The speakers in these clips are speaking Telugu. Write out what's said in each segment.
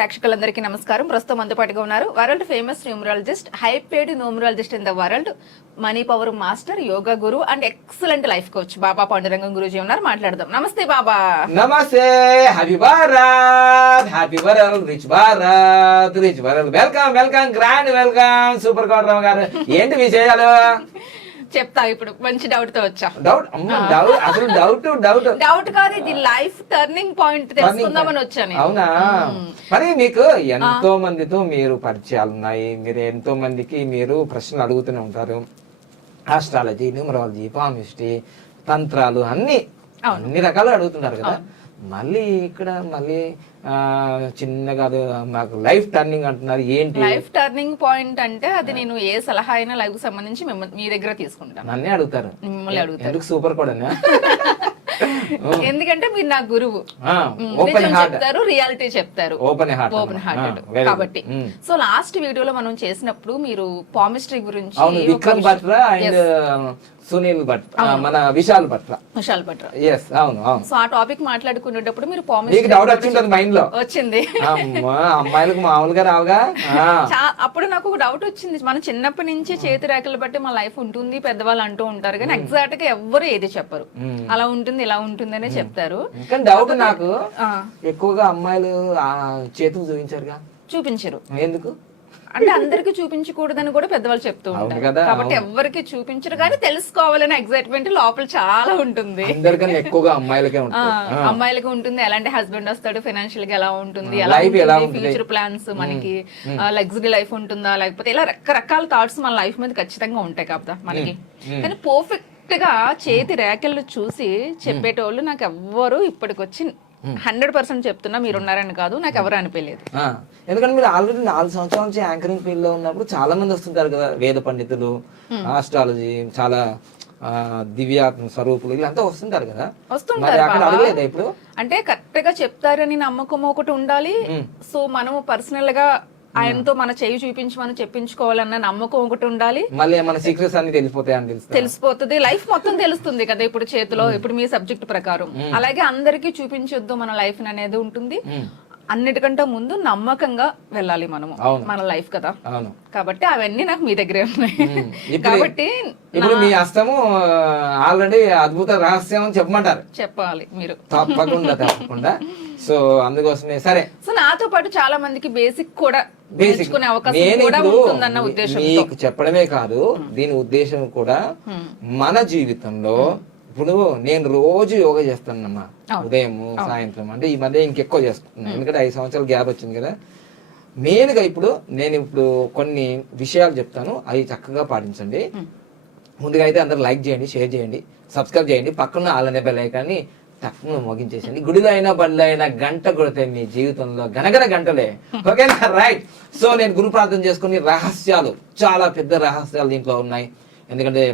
ప్రేక్షకులందరికీ నమస్కారం. ప్రస్తుతం మనతో పాటుగా ఉన్నారు world famous numerologist, high paid numerologist in the world, money power master, yoga guru and excellent life coach Baba Pandurangam Guruji ఉన్నారు. మాట్లాడదాం. నమస్తే బాబా. నమస్తే. Happy Bharat, happy world, rich Bharat, rich world. Welcome welcome, grand welcome. Super Kotarao గారు, ఏంటి విషయాలు చెప్తా. ఇప్పుడు మంచి డౌట్ తో వచ్చా. అసలు డౌట్ కాదు, ఇది లైఫ్ టర్నింగ్ పాయింట్ తెలుసుకుందామని వచ్చాను. అవునా? మరి మీకు ఎంతో మందితో మీరు పరిచయాలు ఉన్నాయి, మీరు ఎంతో మందికి మీరు ప్రశ్నలు అడుగుతూనే ఉంటారు. ఆస్ట్రాలజీ, న్యూమరాలజీ, పామిస్ట్రీ, తంత్రాలు అన్ని రకాలు అడుగుతున్నారు కదా. మళ్ళీ ఇక్కడ మళ్ళీ చిన్నగా మాకు లైఫ్ టర్నింగ్ అంటున్నారు. ఏంటి లైఫ్ టర్నింగ్ పాయింట్ అంటే? అది నేను ఏ సలహా అయినా లైఫ్ కు సంబంధించి మీ దగ్గర తీసుకుంటాను. నన్నే అడుగుతారు. మిమ్మల్ని అడుగుతారు. సూపర్ కూడా ఎందుకంటే మీరు నా గురువు. చెప్తారు, రియాలిటీ చెప్తారు, ఓపెన్ హార్టెడ్ కాబట్టి. సో లాస్ట్ వీడియోలో మనం చేసినప్పుడు మీరు పామిస్ట్రీ గురించి, విక్రమ్ బట్రా అండ్ సునీల్ భట్రా, మన విశాల్ భట్రా. yes అవును అవును. సో ఆ టాపిక్ మాట్లాడుకునేటప్పుడు మీరు పామిస్ట్రీ డౌట్ వచ్చింది మైండ్ లో. వచ్చింది. అమ్మాయిలకు మామూలుగా రావుగా. అప్పుడు నాకు ఒక డౌట్ వచ్చింది. మనం చిన్నప్పటి నుంచి చేతి రేఖలు బట్టి మన లైఫ్ ఉంటుంది పెద్దవాళ్ళు అంటూ ఉంటారు, కానీ ఎగ్జాక్ట్ గా ఎవ్వరు ఏది చెప్పరు. అలా ఉంటుంది ఇలా ఉంటుంది అనే చెప్తారు. కానీ డౌట్ నాకు, ఎక్కువగా అమ్మాయిలు చేతులు చూపించరు. ఎందుకు అంటే అందరికి చూపించకూడదని కూడా పెద్దవాళ్ళు చెప్తూ ఉంటారు కాబట్టి ఎవరికి చూపించరు, కానీ తెలుసుకోవాలనే ఎగ్జైట్మెంట్ లోపల చాలా ఉంటుంది. ఎక్కువగా అమ్మాయిలకి ఉంటుంది. ఎలాంటి హస్బెండ్ వస్తాడు, ఫైనాన్షియల్ గా ఎలా ఉంటుంది, ఫ్యూచర్ ప్లాన్స్, మనకి లగ్జరీ లైఫ్ ఉంటుందా, లేకపోతే ఇలా రకరకాల థాట్స్ మన లైఫ్ మీద ఖచ్చితంగా ఉంటాయి కదా మనకి. కానీ పర్ఫెక్ట్ గా చేతి రేఖలు చూసి చెప్పేటోళ్ళు నాకు ఎవ్వరు ఇప్పటికొచ్చి 100% చెప్తున్నా, మీరున్నారని కాదు, నాకు ఎవరు అనిపించలేదు. ఎందుకంటే మీరు ఆల్రెడీ 4 సంవత్సరాల నుంచి యాంకరింగ్ ఫీల్డ్ లో ఉన్నప్పుడు చాలా మంది వస్తుంటారు కదా, వేద పండితులు, ఆస్ట్రాలజీ, చాలా దివ్యాత్మ స్వరూపులు, వీళ్ళంతా వస్తుంటారు కదా. వస్తుంటారు. ఇప్పుడు అంటే కరెక్ట్ గా చెప్తారని నమ్మకం ఒకటి ఉండాలి. సో మనం పర్సనల్ గా ఆయనతో మన చేయి చూపించమని చెప్పించుకోవాలన్న నమ్మకం ఒకటి ఉండాలి. మళ్ళీ మన సీక్రెట్స్ అన్ని తెలిసిపోతుంది, లైఫ్ మొత్తం తెలుస్తుంది కదా ఇప్పుడు చేతిలో. ఇప్పుడు మీ సబ్జెక్ట్ ప్రకారం అలాగే అందరికీ చూపించొద్దు మన లైఫ్ అనేది ఉంటుంది. అన్నిటికంటే ముందు నమ్మకంగా వెళ్ళాలి మనము, మన లైఫ్ కదా. కాబట్టి అవన్నీ నాకు మీ దగ్గరే ఉన్నాయి. కాబట్టి ఇప్పుడు మీ హస్తము ఆల్రెడీ అద్భుత రహస్యం చెప్పమంటారు. చెప్పాలి మీరు, తప్పకుండా. సో అందుకోసమే సరే. సో నాతో పాటు చాలా మందికి బేసిక్ కూడా నేర్చుకునే అవకాశం కూడా ఉంటుందన్న ఉద్దేశం. మీకు చెప్పడమే కాదు, దీని ఉద్దేశం కూడా మన జీవితంలో. ఇప్పుడు నేను రోజు యోగా చేస్తానమ్మా, ఉదయం సాయంత్రం. అంటే ఈ మధ్య ఇంకెక్కువ చేస్తున్నాను, ఎందుకంటే 5 సంవత్సరాల గ్యాప్ వచ్చింది కదా. మెయిన్గా నేను ఇప్పుడు కొన్ని విషయాలు చెప్తాను, అవి చక్కగా పాటించండి. ముందుగా అయితే అందరూ లైక్ చేయండి, షేర్ చేయండి, సబ్స్క్రైబ్ చేయండి, పక్కన ఆలనే బెల్ ఐకాన్ని తక్కువ మోగించేసండి. గుడిలో అయినా బడిలో అయినా గంట కొడితే మీ జీవితంలో గనగన గంటలే. ఓకేనా? రైట్. సో నేను గురు ప్రార్థన చేసుకుని రహస్యాలు, చాలా పెద్ద రహస్యాలు దీంట్లో ఉన్నాయి. ఎందుకంటే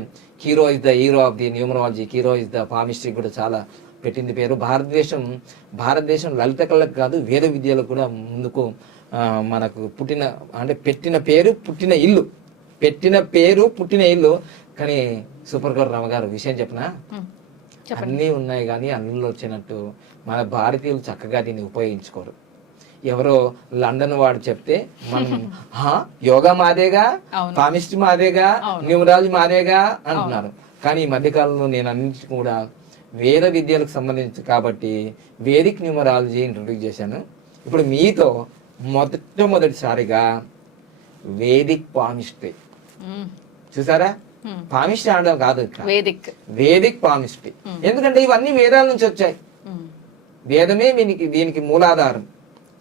hero is the hero of the numerology, hero is the palmistry కూడా చాలా పెట్టింది పేరు. భారతదేశం లలిత కళకు కాదు, వేద విద్యలకు కూడా ముందుకు మనకు పెట్టిన పేరు పుట్టిన ఇల్లు. కానీ సూపర్ గౌర్ రమ గారు విషయం చెప్పనా, అన్నీ ఉన్నాయి కానీ అన్నిలో వచ్చినట్టు మన భారతీయులు చక్కగా దీన్ని ఉపయోగించుకోరు. ఎవరో లండన్ వాడు చెప్తే మనం యోగా మాదేగా, పామిస్ట్రీ మాదేగా, న్యూమరాలజీ మాదేగా అంటున్నారు. కానీ ఈ మధ్యకాలంలో నేను అన్నింటి కూడా వేద విద్యలకు సంబంధించి కాబట్టి వేదిక్ న్యూమరాలజీ ఇంట్రొడ్యూస్ చేశాను. ఇప్పుడు మీతో మొదటిసారిగా వేదిక్ పామిస్ట్రీ చూసారా. పామిస్ట్రీ అనడం కాదు, వేదిక్ పామిస్ట్రీ. ఎందుకంటే ఇవన్నీ వేదాల నుంచి వచ్చాయి, వేదమే దీనికి మూలాధారం.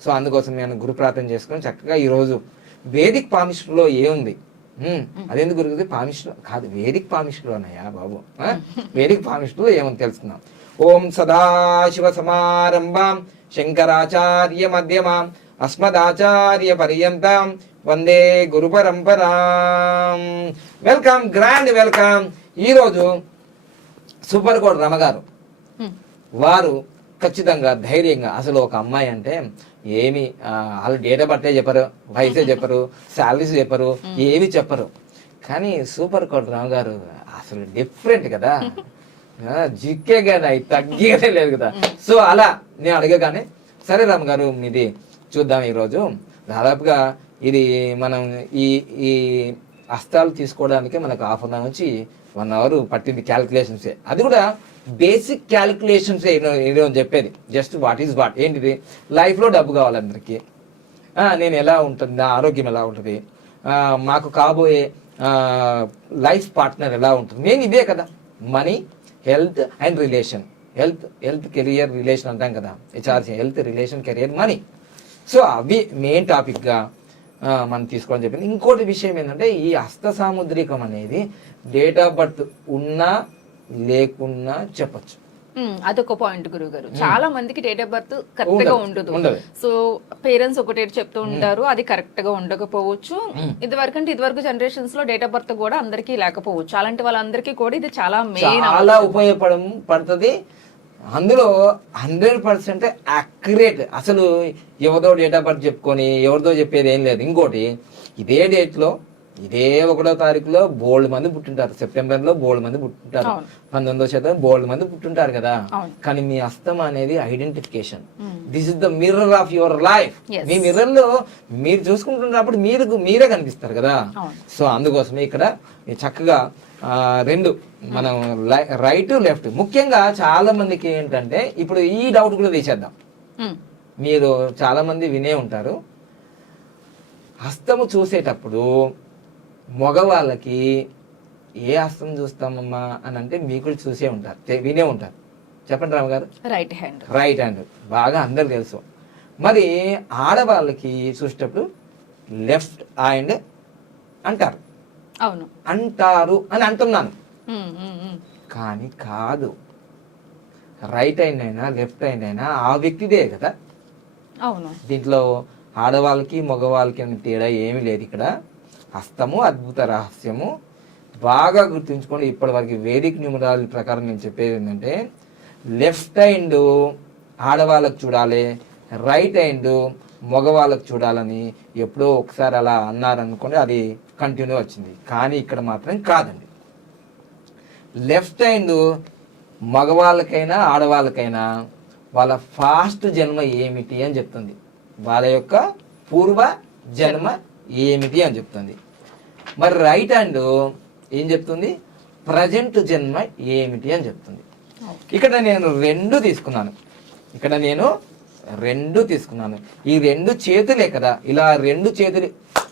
సో అందుకోసం నేను గురు ప్రార్థన చేసుకుని చక్కగా ఈ రోజు వేదిక్ పామిస్ట్రీలో ఏముంది, అదెందుకు గురుగుతుంది, పామిస్ట్రీ కాదు వేదిక్ పామిస్ట్రీలోనయ్యా బాబు. వేదిక్ పామిస్ట్రీలో ఏముంది తెలుసుకుందాం. ఓం సదాశివ సమారంభాం శంకరాచార్య మధ్యమాం అస్మదాచార్య పర్యంతం వందే గురు పరంపరాం. Welcome, grand welcome. ఈరోజు సూపర్ కోడ్ రమగారు వారు ఖచ్చితంగా ధైర్యంగా, అసలు ఒక అమ్మాయి అంటే ఏమి వాళ్ళు డేట్ ఆఫ్ బర్త్ చెప్పరు, వయసే చెప్పరు, శాలరీస్ చెప్పరు, ఏమి చెప్పరు. కానీ సూపర్ కోడ్ రామ్ గారు అసలు డిఫరెంట్ కదా, జిక్కే కదా, తగ్గేదే లేదు కదా. సో అలా నేను అడగగానే సరే రామ్ గారు మీది చూద్దాం ఈరోజు. దాదాపుగా ఇది మనం ఈ ఈ హస్తాలు తీసుకోవడానికి మనకు హాఫ్ అన్ అవర్ నుంచి 1 అవర్ పట్టింది క్యాలిక్యులేషన్సే. అది కూడా బేసిక్ క్యాలిక్యులేషన్సే ఈరోజు చెప్పేది. జస్ట్ వాట్ ఈజ్ వాట్, ఏంటిది లైఫ్లో డబ్బు కావాలి అందరికీ, నేను ఎలా ఉంటుంది, నా ఆరోగ్యం ఎలా ఉంటుంది, మాకు కాబోయే లైఫ్ పార్ట్నర్ ఎలా ఉంటుంది, నేను ఇదే కదా. Money, health and relation. Health career relation అంటాం కదా, health relation career money. So అవి మెయిన్ టాపిక్గా మనం తీసుకోవడం చెప్పింది. ఇంకోటి విషయం ఏంటంటే ఈ హస్త సాముద్రికం అనేది డేట్ ఆఫ్ బర్త్ ఉన్నా లేకున్నా చెప్పచ్చు. అదొక పాయింట్ గురువు గారు. చాలా మందికి డేట్ ఆఫ్ బర్త్ కరెక్ట్ గా ఉండదు. సో పేరెంట్స్ ఒకటే చెప్తూ ఉంటారు, అది కరెక్ట్ గా ఉండకపోవచ్చు. ఇదివరకు జనరేషన్స్ లో డేట్ ఆఫ్ బర్త్ కూడా అందరికీ లేకపోవచ్చు. అలాంటి వాళ్ళందరికీ కూడా ఇది చాలా మెయిన్, చాలా ఉపయోగపడుతుంది. అందులో 100% అక్యురేట్. అసలు ఎవరిదో డేట్ ఆఫ్ బర్త్ చెప్పుకొని ఎవరిదో చెప్పేది ఏం లేదు. ఇంకోటి, ఇదే డేట్లో ఇదే 1వ తారీఖులో బోల్డ్ మంది పుట్టింటారు, సెప్టెంబర్ లో బోల్డ్ మంది పుట్టింటారు, 19వ శతాబ్దం బోల్డ్ మంది పుట్టింటారు కదా. కానీ మీ హస్తం అనేది identification. This is the mirror of your life. Me mirror లో మీరు చూసుకుంటున్నప్పుడు మీరే కనిపిస్తారు కదా. సో అందుకోసమే ఇక్కడ చక్కగా 2 మనం రైట్ లెఫ్ట్. ముఖ్యంగా చాలా మందికి ఏంటంటే ఇప్పుడు ఈ డౌట్ కూడా తీసేద్దాం. మీరు చాలా మంది వినే ఉంటారు, హస్తము చూసేటప్పుడు మగవాళ్ళకి ఏ హస్తం చూస్తామమ్మా అని అంటే మీకు చూసే ఉంటారు, వినే ఉంటారు. చెప్పండి రామగారు. రైట్ హ్యాండ్ బాగా అందరు తెలుసు. మరి ఆడవాళ్ళకి చూసేటప్పుడు లెఫ్ట్ హ్యాండ్ అంటారు. అవును, అంటారు అని అంటున్నాను, కానీ కాదు. రైట్ హ్యాండ్ అయినా లెఫ్ట్ హ్యాండ్ అయినా ఆ వ్యక్తిదే కదా. అవును, దీంట్లో ఆడవాళ్ళకి మగవాళ్ళకి అని తేడా ఏమీ లేదు. ఇక్కడ హస్తము అద్భుత రహస్యము. బాగా గుర్తుంచుకోండి. ఇప్పటి వరకు వేదిక న్యూమరాలజీ ప్రకారం నేను చెప్పేది ఏంటంటే లెఫ్ట్ హ్యాండ్ ఆడవాళ్ళకు చూడాలి, రైట్ హ్యాండ్ మగవాళ్ళకు చూడాలని ఎప్పుడో ఒకసారి అలా అన్నారనుకోండి, అది కంటిన్యూ వచ్చింది. కానీ ఇక్కడ మాత్రం కాదండి. లెఫ్ట్ హ్యాండ్ మగవాళ్ళకైనా ఆడవాళ్ళకైనా వాళ్ళ ఫాస్ట్ జన్మ ఏమిటి అని చెప్తుంది, వాళ్ళ యొక్క పూర్వ జన్మ ఏమిటి అని చెప్తుంది. మరి రైట్ హ్యాండ్ ఏం చెప్తుంది, ప్రజెంట్ జన్మ ఏమిటి అని చెప్తుంది. ఇక్కడ నేను 2 తీసుకున్నాను. ఈ 2 చేతులే కదా. ఇలా 2 చేతులు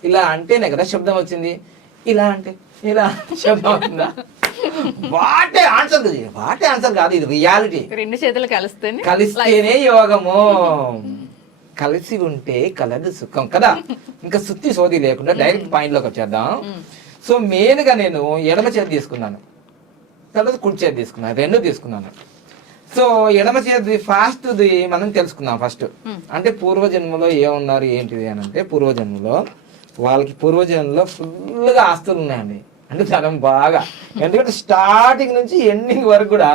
ఇలా అంటేనే కదా శబ్దం వచ్చింది. ఇలా అంటే ఇలా శబ్దం వచ్చిందా? వాటే ఆన్సర్ కాదు, ఇది రియాలిటీ. 2 చేతులు కలిస్తేనే యోగము. కలిసి ఉంటే కలదు సుఖం కదా. ఇంకా సుత్తి సోది లేకుండా డైరెక్ట్ పాయింట్ లోకి వచ్చేద్దాం. సో మెయిన్ గా నేను ఎడమ చేతి తీసుకున్నాను, తర్వాత కుడి చేతి తీసుకున్నాను, 2 తీసుకున్నాను. సో ఎడమ చేతి ఫాస్ట్ మనం తెలుసుకుందాం ఫస్ట్. అంటే పూర్వజన్మలో ఏమున్నారు ఏంటిది అని అంటే, వాళ్ళకి పూర్వజన్మలో ఫుల్గా ఆస్తులు ఉన్నాయండి. అంటే చాలా బాగా, ఎందుకంటే స్టార్టింగ్ నుంచి ఎండింగ్ వరకు కూడా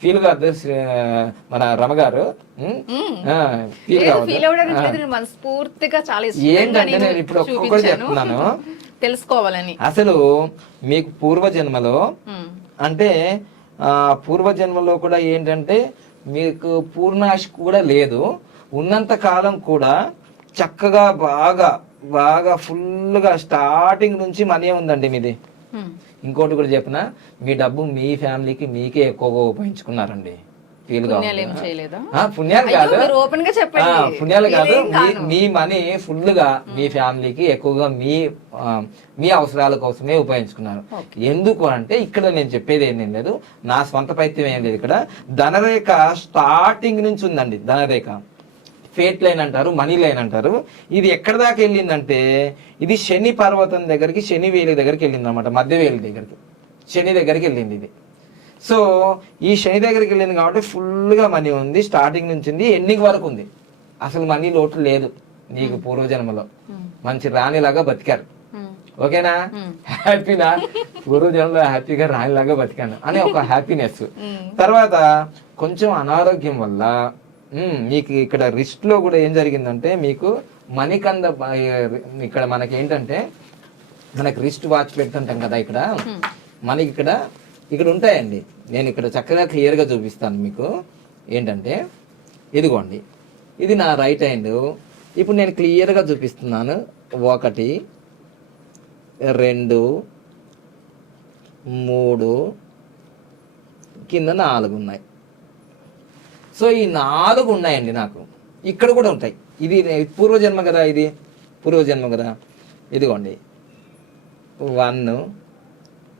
ఫీల్ కాదు మన రమగారు. ఏంటంటే నేను ఇప్పుడు ఒక్కొక్కటి చెప్తున్నాను తెలుసుకోవాలని. అసలు మీకు పూర్వజన్మలో అంటే పూర్వజన్మలో కూడా ఏంటంటే మీకు పూర్ణాశ కూడా లేదు, ఉన్నంత కాలం కూడా చక్కగా బాగా బాగా ఫుల్గా స్టార్టింగ్ నుంచి మనీ ఉందండి మీది. ఇంకోటి కూడా చెప్పిన, మీ డబ్బు మీ ఫ్యామిలీకి మీకే ఎక్కువగా ఉపయోగించుకున్నారండి. పుణ్యాలు కాదు, మీ మనీ ఫుల్ గా మీ ఫ్యామిలీకి ఎక్కువగా మీ అవసరాల కోసమే ఉపయోగించుకున్నారు. ఎందుకు అంటే ఇక్కడ నేను చెప్పేది ఏం లేదు, నా స్వంత పైత్యం ఏం లేదు. ఇక్కడ ధనరేఖ స్టార్టింగ్ నుంచి ఉందండి. ధనరేఖ ఫేట్ లైన్ అంటారు, మనీ లైన్ అంటారు. ఇది ఎక్కడ దాకా వెళ్ళిందంటే ఇది శని పర్వతం దగ్గరికి, శని వేలి దగ్గరికి వెళ్ళింది అనమాట. మధ్య వేలి దగ్గరికి, శని దగ్గరికి వెళ్ళింది ఇది. సో ఈ శని దగ్గరికి వెళ్ళింది కాబట్టి ఫుల్గా మనీ ఉంది. స్టార్టింగ్ నుంచి ఉంది, ఎండింగ్ వరకు ఉంది. అసలు మనీ లోటు లేదు నీకు. పూర్వజన్మలో మంచి రాణిలాగా బతికారు. ఓకేనా? హ్యాపీనా? పూర్వజన్మలో హ్యాపీగా రాణిలాగా బతికాను అనే ఒక హ్యాపీనెస్. తర్వాత కొంచెం అనారోగ్యం వల్ల మీకు ఇక్కడ రిస్ట్ లో కూడా ఏం జరిగిందంటే, మీకు మణికంద ఇక్కడ మనకి ఏంటంటే మనకి రిస్ట్ వాచ్ పెడుతుంటాం కదా, ఇక్కడ మనకి ఇక్కడ ఉంటాయండి. నేను ఇక్కడ చక్కగా క్లియర్గా చూపిస్తాను మీకు. ఏంటంటే ఇదిగోండి, ఇది నా రైట్ హ్యాండ్, ఇప్పుడు నేను క్లియర్గా చూపిస్తున్నాను. 1 2 3 కింద 4 ఉన్నాయి. సో ఈ 4 ఉన్నాయండి నాకు. ఇక్కడ కూడా ఉంటాయి. ఇది పూర్వజన్మ కదా, ఇది పూర్వజన్మ కదా. ఇదిగోండి 1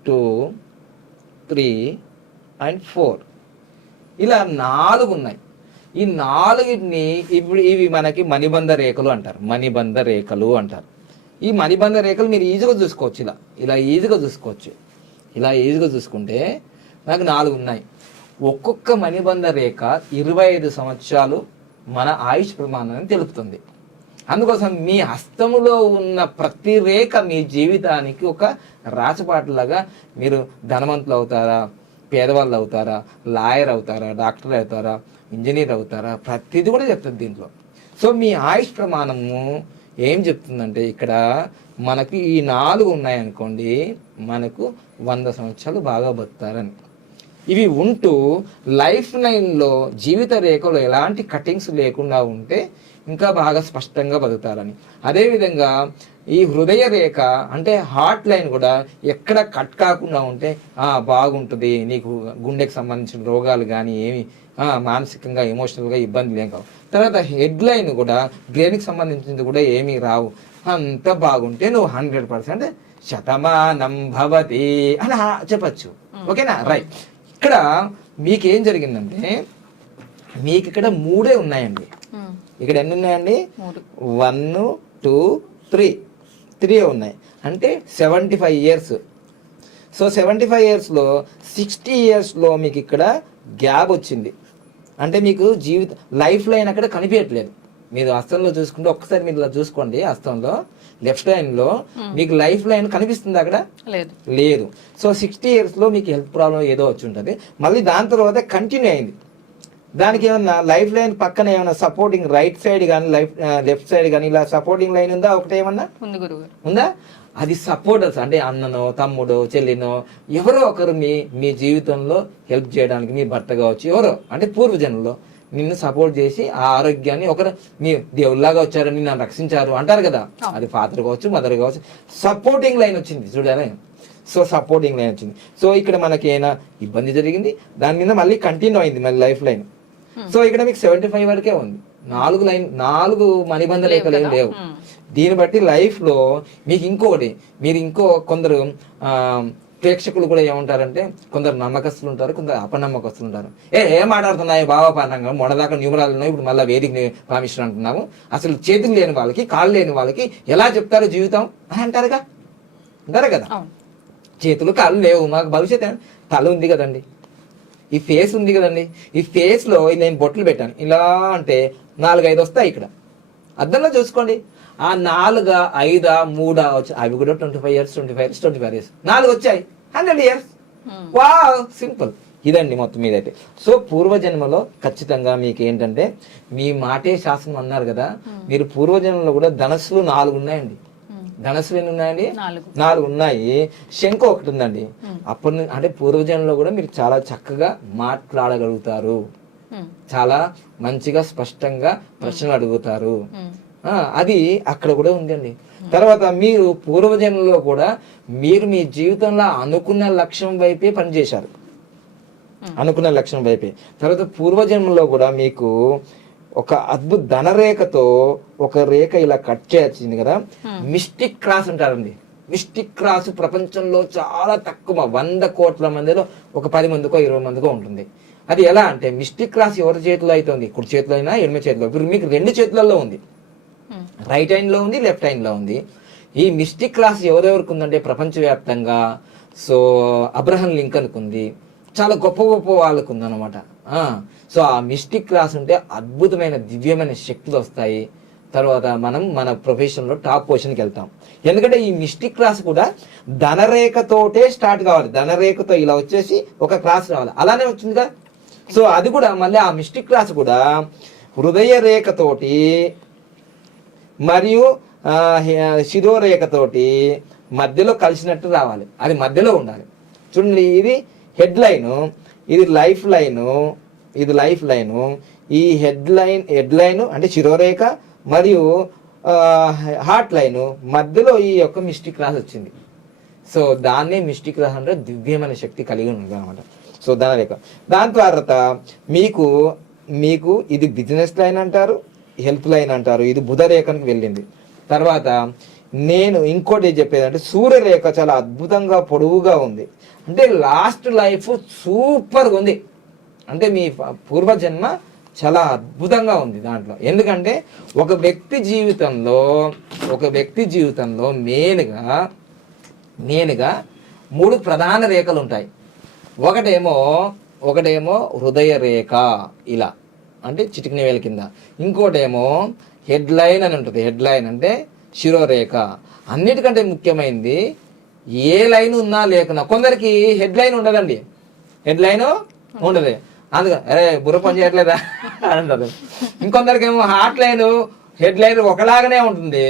2 3 and 4 ఇలా 4 ఉన్నాయి. ఈ 4ని ఇప్పుడు ఇవి మనకి మణిబంధ రేఖలు అంటారు. మణిబంధ రేఖలు అంటారు. ఈ మణిబంధ రేఖలు మీరు ఈజీగా చూసుకోవచ్చు. ఇలా ఈజీగా చూసుకోవచ్చు. ఇలా ఈజీగా చూసుకుంటే నాకు 4 ఉన్నాయి. ఒక్కొక్క మణిబంధ రేఖ 25 సంవత్సరాలు మన ఆయుష్ ప్రమాణాన్ని తెలుపుతుంది. అందుకోసం మీ హస్తములో ఉన్న ప్రతి రేఖ మీ జీవితానికి ఒక రాచపాటులాగా మీరు ధనవంతులు అవుతారా, పేదవాళ్ళు అవుతారా, లాయర్ అవుతారా, డాక్టర్ అవుతారా, ఇంజనీర్ అవుతారా, ప్రతిదీ కూడా చెప్తుంది దీంట్లో. సో మీ ఆయుష్ ప్రమాణము ఏం చెప్తుందంటే ఇక్కడ మనకి ఈ 4 ఉన్నాయనుకోండి, మనకు 100 సంవత్సరాలు బాగా బతుకుతారని. ఇవి ఉంటూ లైఫ్ లైన్లో జీవిత రేఖలో ఎలాంటి కటింగ్స్ లేకుండా ఉంటే ఇంకా బాగా స్పష్టంగా బతుకుతారని. అదేవిధంగా ఈ హృదయ రేఖ అంటే హార్ట్ లైన్ కూడా ఎక్కడ కట్ కాకుండా ఉంటే బాగుంటుంది, నీకు గుండెకి సంబంధించిన రోగాలు కానీ ఏమి మానసికంగా ఎమోషనల్గా ఇబ్బందులు ఏం కావు. తర్వాత హెడ్ లైన్ కూడా బ్రెయిన్కి సంబంధించింది కూడా ఏమీ రావు. అంత బాగుంటే నువ్వు 100% శతమానం భవతి అని చెప్పచ్చు. ఓకేనా? రైట్. ఇక్కడ మీకేం జరిగిందంటే మీకు ఇక్కడ 3 ఉన్నాయండి. ఇక్కడ ఎన్ని ఉన్నాయండి? 1 2 3 ఉన్నాయి. అంటే 75 ఇయర్స్. సో 75 ఇయర్స్లో 60 ఇయర్స్లో మీకు ఇక్కడ గ్యాప్ వచ్చింది. అంటే మీకు లైఫ్ లైన్ అక్కడ కనిపించట్లేదు. మీరు హస్తంలో చూసుకుంటే ఒక్కసారి మీరు ఇలా చూసుకోండి. హస్తంలో లెఫ్ట్ లైన్లో మీకు లైఫ్ లైన్ కనిపిస్తుంది అక్కడ? లేదు. సో 60 ఇయర్స్లో మీకు హెల్త్ ప్రాబ్లం ఏదో వచ్చి ఉంటుంది. మళ్ళీ దాని తర్వాత కంటిన్యూ అయింది. దానికి ఏమన్నా లైఫ్ లైన్ పక్కన ఏమన్నా సపోర్టింగ్ రైట్ సైడ్ కానీ లెఫ్ట్ సైడ్ కానీ ఇలా సపోర్టింగ్ లైన్ ఉందా? ఒకటే ఏమన్నా ఉందా? అది సపోర్టర్స్ అంటే అన్ననో, తమ్ముడో, చెల్లినో ఎవరో ఒకరు మీ జీవితంలో హెల్ప్ చేయడానికి, మీ భర్త కావచ్చు, ఎవరో అంటే పూర్వజన్మలో నిన్ను సపోర్ట్ చేసి ఆ ఆరోగ్యాన్ని ఒకరు మీ దేవుళ్ళలాగా వచ్చారని నన్ను రక్షించారు అంటారు కదా. అది ఫాదర్ కావచ్చు, మదర్ కావచ్చు. సపోర్టింగ్ లైన్ వచ్చింది చూడాలి. సో సపోర్టింగ్ లైన్ వచ్చింది. సో ఇక్కడ మనకి ఏమైనా ఇబ్బంది జరిగింది, దాని మీద మళ్ళీ కంటిన్యూ అయింది మళ్ళీ లైఫ్ లైన్. సో ఇక్కడ మీకు 75 వరకే ఉంది. 4 మణిబంధ రేఖలు ఏం లేవు. దీన్ని బట్టి లైఫ్ లో మీకు ఇంకొకటి, మీరు కొందరు ప్రేక్షకులు కూడా ఏమంటారంటే, కొందరు నమ్మకస్తులు ఉంటారు, కొందరు అపనమ్మకస్తులు ఉంటారు. ఏం మాట్లాడుతున్నాయి బాబా పానంగా, మొన్నదాకా న్యూమరాలు ఉన్నాయి, ఇప్పుడు మళ్ళీ వేదికని పామిషన్ అంటున్నాము. అసలు చేతులు లేని వాళ్ళకి, కాళ్ళు లేని వాళ్ళకి ఎలా చెప్తారు జీవితం అని అంటారు కదా. చేతులు కాళ్ళు లేవు, మాకు భవిష్యత్ తల ఉంది కదండి, ఈ ఫేస్ ఉంది కదండి. ఈ ఫేస్ లో నేను బొట్లు పెట్టాను ఇలా అంటే 4-5 వస్తాయి. ఇక్కడ అద్దంలో చూసుకోండి. ఆ 4, 5, 3 వచ్చాయి. అవి కూడా 25 ఇయర్స్ 25 ఇయర్స్ 4 వచ్చాయి. 100 ఇయర్స్. Wow, simple. ఇదండి మొత్తం మీదైతే. సో పూర్వజన్మలో ఖచ్చితంగా మీకు ఏంటంటే మీ మాటే శాసనం అన్నారు కదా, మీరు పూర్వజన్మలో కూడా ధనస్సులు 4 ఉన్నాయండి. ధనస్సులు ఎన్ని ఉన్నాయండి? 4 ఉన్నాయి. శంఖ ఒకటి ఉందండి. అప్పటి అంటే పూర్వజన్మలో కూడా మీరు చాలా చక్కగా మాట్లాడగలుగుతారు, చాలా మంచిగా స్పష్టంగా ప్రశ్నలు అడుగుతారు. అది అక్కడ కూడా ఉందండి. తర్వాత మీరు పూర్వజన్మలో కూడా మీరు మీ జీవితంలో అనుకున్న లక్ష్యం వైపే పనిచేశారు, అనుకున్న లక్ష్యం వైపే. తర్వాత పూర్వజన్మలో కూడా మీకు ఒక అద్భుత ధనరేఖతో ఒక రేఖ ఇలా కట్ చేయాల్సింది కదా, మిస్టిక్ క్రాస్ అంటారండి. మిస్టిక్ క్రాస్ ప్రపంచంలో చాలా తక్కువ, 100 కోట్ల మందిలో ఒక 10 మందికో 20 మందికో ఉంటుంది. అది ఎలా అంటే మిస్టిక్ క్రాస్ ఎవరి చేతిలో అవుతుంది? కుడి చేతిలో అయినా ఎడమ చేతిలో. ఇప్పుడు మీకు 2 చేతులలో ఉంది, రైట్ హ్యాండ్ లో ఉంది, లెఫ్ట్ హ్యాండ్ లో ఉంది. ఈ మిస్టిక్ క్రాస్ ఎవరెవరికి ఉందంటే ప్రపంచవ్యాప్తంగా. సో అబ్రహం లింకన్కు ఉంది, చాలా గొప్ప గొప్ప వాళ్ళకు ఉందన్నమాట. సో ఆ మిస్టిక్ క్రాస్ ఉంటే అద్భుతమైన దివ్యమైన శక్తులు వస్తాయి. తర్వాత మనం మన ప్రొఫెషన్లో టాప్ పొజిషన్కి వెళ్తాం. ఎందుకంటే ఈ మిస్టిక్ క్రాస్ కూడా ధనరేఖతోటే స్టార్ట్ కావాలి. ధనరేఖతో ఇలా వచ్చేసి ఒక క్రాస్ రావాలి, అలానే వచ్చిందిగా. సో అది కూడా మళ్ళీ ఆ మిస్టిక్ క్రాస్ కూడా హృదయ రేఖతోటి మరియు శిరోరేఖతోటి మధ్యలో కలిసినట్టు రావాలి. అది మధ్యలో ఉండాలి. చూడండి, ఇది హెడ్ లైను, ఇది లైఫ్ లైను, ఇది లైఫ్ లైను. ఈ హెడ్ లైన్ అంటే శిరోరేఖ మరియు హార్ట్ లైన్ మధ్యలో ఈ యొక్క మిస్టిక్ రాసి వచ్చింది. సో దాన్నే మిస్టిక్ రాసి అంటే దివ్యమైన శక్తి కలిగి ఉంటుంది అనమాట. సో ధనరేఖ. దాని తర్వాత మీకు ఇది బిజినెస్ లైన్ అంటారు, హెల్త్ లైన్ అంటారు. ఇది బుధరేఖకి వెళ్ళింది. తర్వాత నేను ఇంకోటి చెప్పేదంటే సూర్యరేఖ చాలా అద్భుతంగా పొడవుగా ఉంది. అంటే లాస్ట్ లైఫ్ సూపర్గా ఉంది. అంటే మీ పూర్వజన్మ చాలా అద్భుతంగా ఉంది దాంట్లో. ఎందుకంటే ఒక వ్యక్తి జీవితంలో మెయిన్గా 3 ప్రధాన రేఖలు ఉంటాయి. ఒకటేమో హృదయ రేఖ ఇలా అంటే చిటికిన వేల కింద. ఇంకోటేమో హెడ్ లైన్ అని ఉంటుంది. హెడ్ లైన్ అంటే శిరోరేఖ. అన్నిటికంటే ముఖ్యమైనది ఏ లైన్ ఉన్నా లేకున్నా, కొందరికి హెడ్ లైన్ ఉండదండి. హెడ్ లైన్ ఉండదు, అందుకని అరే బుర్ర పని చేయట్లేదా అంటారు. ఇంకొందరికి ఏమో హార్ట్ లైన్ హెడ్ లైన్ ఒకలాగానే ఉంటుంది.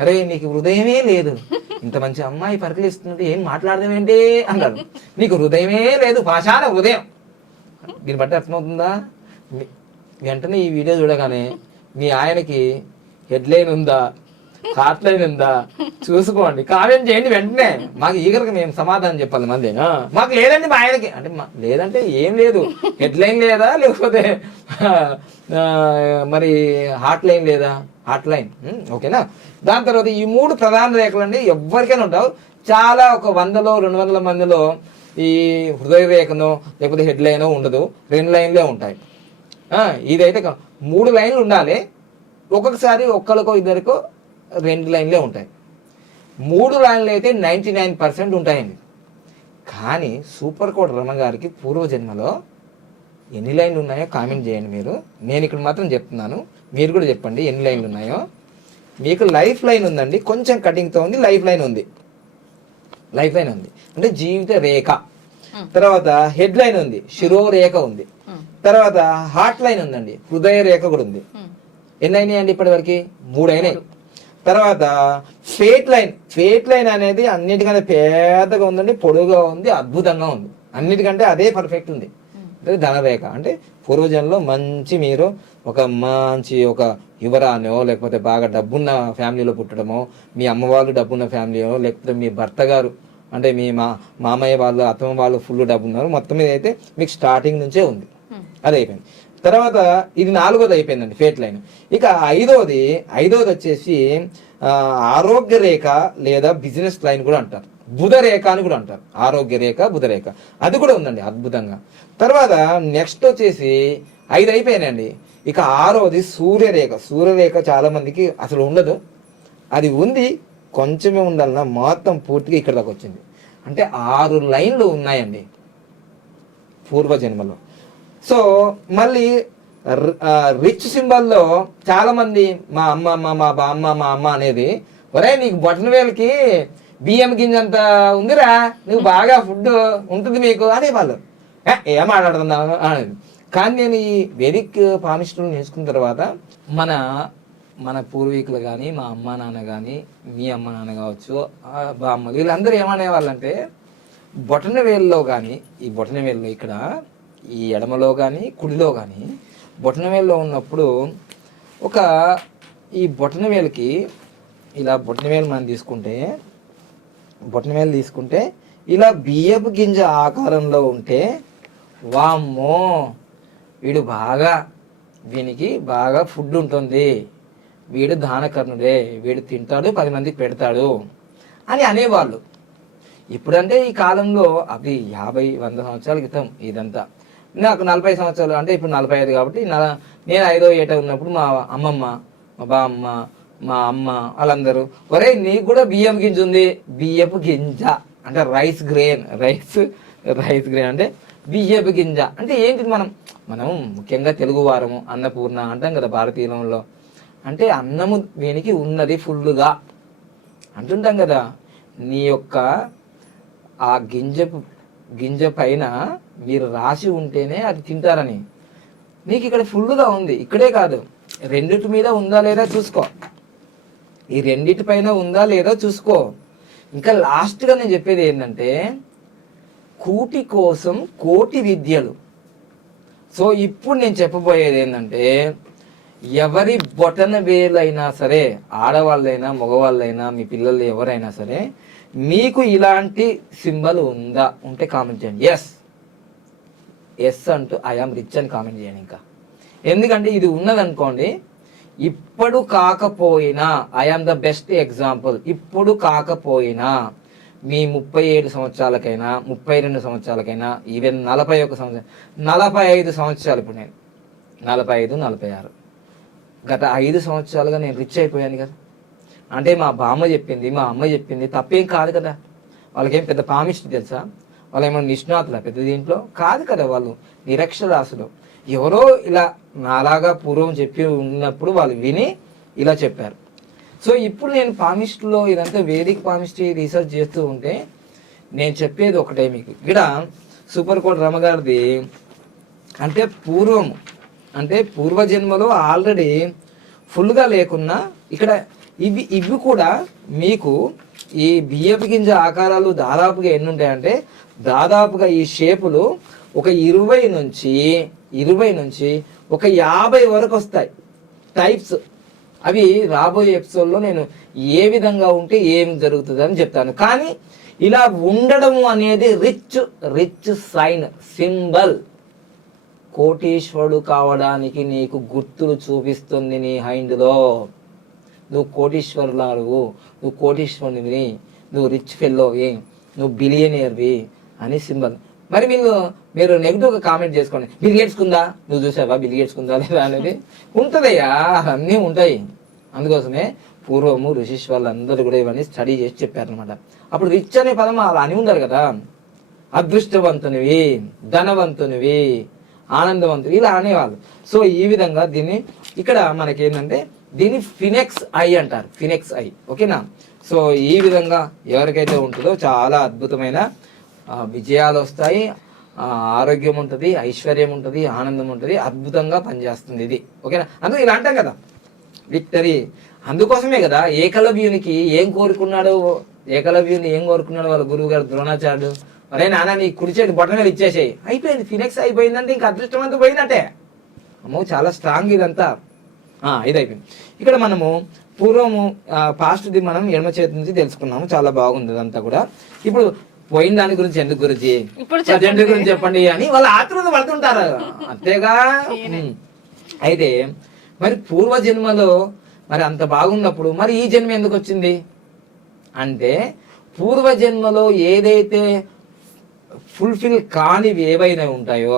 అరే నీకు హృదయమే లేదు, ఇంత మంచి అమ్మాయి పరికలిస్తున్నట్టు ఏం మాట్లాడదామేంటి అంటారు. నీకు హృదయమే లేదు, పాషాణ హృదయం. దీన్ని బట్టి అర్థమవుతుందా? వెంటనే ఈ వీడియో చూడగానే మీ ఆయనకి హెడ్ లైన్ ఉందా, హార్ట్ లైన్ ఉందా చూసుకోండి, కామెంట్ చేయండి వెంటనే. మాకు ఈగరికి మేము సమాధానం చెప్పాలి. మంది మాకు లేదండి మా ఆయనకి అంటే లేదంటే ఏం లేదు, హెడ్ లైన్ లేదా, లేకపోతే మరి హార్ట్ లైన్ లేదా, హార్ట్ లైన్ ఓకేనా. దాని తర్వాత ఈ 3 ప్రధాన రేఖలు అండి ఎవరికైనా ఉంటావు. చాలా ఒక 100-200 మందిలో ఈ హృదయ రేఖనో లేకపోతే హెడ్ లైనో ఉండదు, 2 లైన్లే ఉంటాయి. ఇదైతే 3 లైన్లు ఉండాలి. ఒక్కొక్కసారి ఒక్కరికో ఇద్దరికో 2 లైన్లే ఉంటాయి. 3 లైన్లు అయితే 99% ఉంటాయండి. కానీ సూపర్ కోడ్ రమ గారికి పూర్వజన్మలో ఎన్ని లైన్లు ఉన్నాయో కామెంట్ చేయండి మీరు. నేను ఇక్కడ మాత్రం చెప్తున్నాను, మీరు కూడా చెప్పండి ఎన్ని లైన్లు ఉన్నాయో. మీకు లైఫ్ లైన్ ఉందండి, కొంచెం కటింగ్తో ఉంది. లైఫ్ లైన్ ఉంది అంటే జీవిత రేఖ. తర్వాత హెడ్ లైన్ ఉంది, శిరోరేఖ ఉంది. తర్వాత హార్ట్ లైన్ ఉందండి, హృదయ రేఖ కూడా ఉంది. ఎన్ని అయినాయండి ఇప్పటి వరకు? 3 అయినాయి. తర్వాత ఫేట్ లైన్ అనేది అన్నిటికంటే పెద్దగా ఉందండి, పొడుగుగా ఉంది, అద్భుతంగా ఉంది. అన్నిటికంటే అదే పర్ఫెక్ట్ ఉంది. ధనరేఖ అంటే పూర్వజన్మలో మీరు ఒక యువరానో లేకపోతే బాగా డబ్బున్న ఫ్యామిలీలో పుట్టడమో, మీ అమ్మ వాళ్ళు డబ్బున్న ఫ్యామిలీయో, లేకపోతే మీ భర్త గారు అంటే మీ మామయ్య వాళ్ళు అత్తమ్మ వాళ్ళు ఫుల్ డబ్బు ఉన్నారు. మొత్తం మీద అయితే మీకు స్టార్టింగ్ నుంచే ఉంది. అది అయిపోయింది. తర్వాత ఇది 4వది అయిపోయిందండి ఫేట్ లైన్. ఇక ఐదోది వచ్చేసి ఆరోగ్య రేఖ లేదా బిజినెస్ లైన్ కూడా అంటారు. బుధ రేఖ అని కూడా అంటారు. ఆరోగ్య రేఖ, బుధ రేఖ అది కూడా ఉందండి అద్భుతంగా. తర్వాత నెక్స్ట్ వచ్చేసి 5 అయిపోయినాయండి. ఇక 6వది సూర్యరేఖ చాలా మందికి అసలు ఉండదు, అది ఉంది కొంచెమే ఉండాలన్నా మొత్తం పూర్తిగా ఇక్కడ దాకా వచ్చింది. అంటే 6 లైన్లు ఉన్నాయండి పూర్వజన్మలో. సో మళ్ళీ రిచ్ సింబల్లో చాలా మంది మా అమ్మ అనేది, ఒరే నీకు బొటన వేలకి బియ్యం గింజంత ఉందిరా, నువ్వు బాగా ఫుడ్ ఉంటుంది మీకు అనేవాళ్ళు. ఏం మాట్లాడుతున్నావు అనేది. కానీ నేను ఈ వేదిక్ పామిస్టులు నేర్చుకున్న తర్వాత మన పూర్వీకులు కానీ, మా అమ్మ నాన్న కానీ, మీ అమ్మ నాన్న కావచ్చు, బామ్మలు వీళ్ళందరూ ఏమనేవాళ్ళంటే బొటన వేల్లో కానీ, ఈ బొటన వేల్లో ఇక్కడ ఈ ఎడమలో కానీ కుడిలో కానీ బొటన వేల్లో ఉన్నప్పుడు ఈ బొటన వేలుకి ఇలా బొటన వేలు మనం తీసుకుంటే ఇలా బియ్యపు గింజ ఆకారంలో ఉంటే వామ్మో వీనికి బాగా ఫుడ్ ఉంటుంది, వీడు దానకర్ణుడే, వీడు తింటాడు 10 మందికి పెడతాడు అని అనేవాళ్ళు. ఇప్పుడంటే ఈ కాలంలో అవి 50-100 సంవత్సరాల క్రితం ఇదంతా. నాకు 40 సంవత్సరాలు అంటే ఇప్పుడు 45 కాబట్టి నేను 5వ ఏట ఉన్నప్పుడు మా అమ్మమ్మ, మా బామ్మ, మా అమ్మ వాళ్ళందరూ, ఒరే నీకు కూడా బియ్యం గింజ ఉంది, బియ్యపు గింజ అంటే రైస్ గ్రెయిన్ అంటే బియ్యపు గింజ అంటే ఏంటిది? మనం ముఖ్యంగా తెలుగు వారము అన్నపూర్ణ అంటాం కదా భారతీయంలో. అంటే అన్నము వీనికి ఉన్నది ఫుల్లుగా అంటుంటాం కదా. నీ యొక్క ఆ గింజ పైన మీరు రాసి ఉంటేనే అది తింటారని. నీకు ఇక్కడ ఫుల్గా ఉంది, ఇక్కడే కాదు 2 మీద ఉందా లేదా చూసుకో, ఈ 2 పైన ఉందా లేదా చూసుకో. ఇంకా లాస్ట్గా నేను చెప్పేది ఏంటంటే కూటి కోసం కోటి విద్యలు. సో ఇప్పుడు నేను చెప్పబోయేది ఏంటంటే ఎవరి బొటన వేలైనా సరే, ఆడవాళ్ళైనా మగవాళ్ళైనా మీ పిల్లలు ఎవరైనా సరే, మీకు ఇలాంటి సింబల్ ఉందా? ఉంటే కామెంట్ చేయండి. ఎస్ అంటూ ఐఆమ్ రిచ్ అని కామెంట్ చేయండి. ఇంకా ఎందుకంటే ఇది ఉన్నదనుకోండి, ఇప్పుడు కాకపోయినా ఐఆమ్ ద బెస్ట్ ఎగ్జాంపుల్, ఇప్పుడు కాకపోయినా మీ 37 సంవత్సరాలకైనా 32 సంవత్సరాలకైనా ఈవెన్ 41 సంవత్సరం 45 సంవత్సరాలు, ఇప్పుడు నేను 45 46 గత 5 సంవత్సరాలుగా నేను రిచ్ అయిపోయాను కదా. అంటే మా బామ్మ చెప్పింది, మా అమ్మ చెప్పింది తప్పేం కాదు కదా. వాళ్ళకేం పెద్ద పామిస్ట్ తెలుసా? వాళ్ళు ఏమైనా నిష్ణాతులా పెద్ద దీంట్లో? కాదు కదా. వాళ్ళు నిరక్షరాస్యులు. ఎవరో ఇలా నాలాగా పూర్వం చెప్పి ఉన్నప్పుడు వాళ్ళు విని ఇలా చెప్పారు. సో ఇప్పుడు నేను పామిస్ట్లో ఇదంతా వేదిక పామిస్ట్రీ రీసెర్చ్ చేస్తూ ఉంటే నేను చెప్పేది ఒకటే మీకు. ఇక్కడ సూపర్ కోడ్ రమగారిది అంటే పూర్వం, అంటే పూర్వజన్మలో ఆల్రెడీ ఫుల్గా లేకున్నా ఇక్కడ ఇవి కూడా మీకు ఈ బియ్యపు గింజ ఆకారాలు దాదాపుగా ఎన్ని ఉంటాయంటే, దాదాపుగా ఈ షేపులు ఒక 20 నుంచి ఒక 50 వరకు వస్తాయి టైప్స్. అవి రాబోయే ఎపిసోడ్లో నేను ఏ విధంగా ఉంటే ఏం జరుగుతుంది అని చెప్తాను. కానీ ఇలా ఉండడం అనేది రిచ్ సైన్, సింబల్. కోటీశ్వరుడు కావడానికి నీకు గుర్తులు చూపిస్తుంది నీ హైండ్లో. నువ్వు కోటీశ్వరులారువు, నువ్వు కోటీశ్వరునివి, నువ్వు రిచ్ ఫెల్లోవి, నువ్వు బిలియనియర్వి అని సింబల్. మరి మీరు నెగిటివ్గా కామెంట్ చేసుకోండి, బిల్ గేట్స్ కుందా, నువ్వు చూసావా బిల్ గేట్స్ కుందా లేదా అనేది ఉంటుందయ్యా, అన్నీ ఉంటాయి. అందుకోసమే పూర్వము ఋషిష్ వాళ్ళందరూ కూడా ఇవన్నీ స్టడీ చేసి చెప్పారనమాట. అప్పుడు రిచ్ అనే పదం అలా అని ఉండరు కదా. అదృష్టవంతునివి, ధనవంతునివి, ఆనందవంతులు ఇలా అనేవాళ్ళు. సో ఈ విధంగా దీన్ని ఇక్కడ మనకి ఏంటంటే దీన్ని ఫినెక్స్ ఐ అంటారు, ఫినెక్స్ ఐ. ఓకేనా? సో ఈ విధంగా ఎవరికైతే ఉంటుందో చాలా అద్భుతమైన విజయాలు వస్తాయి, ఆరోగ్యం ఉంటుంది, ఐశ్వర్యం ఉంటుంది, ఆనందం ఉంటుంది, అద్భుతంగా పనిచేస్తుంది ఇది. ఓకేనా? అందుకు ఇలా అంటాం కదా విక్టరీ. అందుకోసమే కదా ఏకలవ్యునికి ఏం కోరుకున్నాడు వాళ్ళ గురువు గారు ద్రోణాచార్యుడు, అరే నాన్న నీ కుడిచేటి బొటనలు ఇచ్చేసేయి, అయిపోయింది, ఫినెక్స్ అయిపోయిందంటే ఇంకా అదృష్టం అంతా పోయినట్టే. అమ్మో చాలా స్ట్రాంగ్ ఇదంతా. ఇది అయిపోయింది. ఇక్కడ మనము పూర్వము పాస్ట్ది మనం ఎడమ చేతి నుంచి తెలుసుకున్నాము, చాలా బాగుంది అదంతా కూడా. ఇప్పుడు పోయిన దాని గురించి ఎందుకు గురించి ప్రజెంట్ గురించి చెప్పండి అని వాళ్ళు ఆతృత పడుతుంటారు అంతేగా. అయితే మరి పూర్వజన్మలో మరి అంత బాగున్నప్పుడు మరి ఈ జన్మ ఎందుకు వచ్చింది అంటే, పూర్వజన్మలో ఏదైతే ఫుల్ఫిల్ కానివి ఏవైనా ఉంటాయో,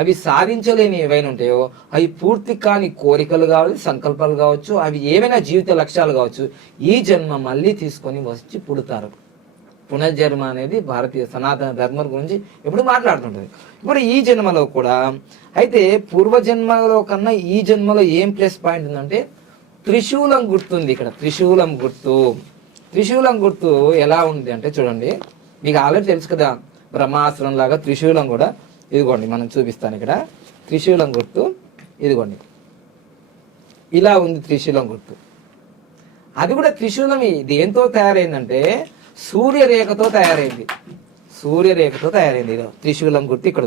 అవి సాధించలేని ఏవైనా ఉంటాయో, అవి పూర్తి కాని కోరికలు కావచ్చు, సంకల్పాలు కావచ్చు, అవి ఏవైనా జీవిత లక్ష్యాలు కావచ్చు, ఈ జన్మ మళ్ళీ తీసుకొని వచ్చి పుడతారు. పునర్జన్మ అనేది భారతీయ సనాతన ధర్మం గురించి ఎప్పుడు మాట్లాడుతుంటుంది. ఇప్పుడు ఈ జన్మలో కూడా అయితే పూర్వజన్మలో కన్నా ఈ జన్మలో ఏం ప్లస్ పాయింట్ ఉందంటే త్రిశూలం గుర్తుంది. ఇక్కడ త్రిశూలం గుర్తు ఎలా ఉంది అంటే చూడండి, మీకు ఆల్రెడీ తెలుసు కదా బ్రహ్మాస్త్రం లాగా త్రిశూలం కూడా. ఇదిగోండి మనం చూపిస్తాను. ఇక్కడ త్రిశూలం గుర్తు ఇదిగోండి ఇలా ఉంది త్రిశూలం గుర్తు. అది కూడా త్రిశూలం దేంతో తయారైందంటే సూర్యరేఖతో తయారైంది. ఇదో త్రిశూలం గుర్తు ఇక్కడ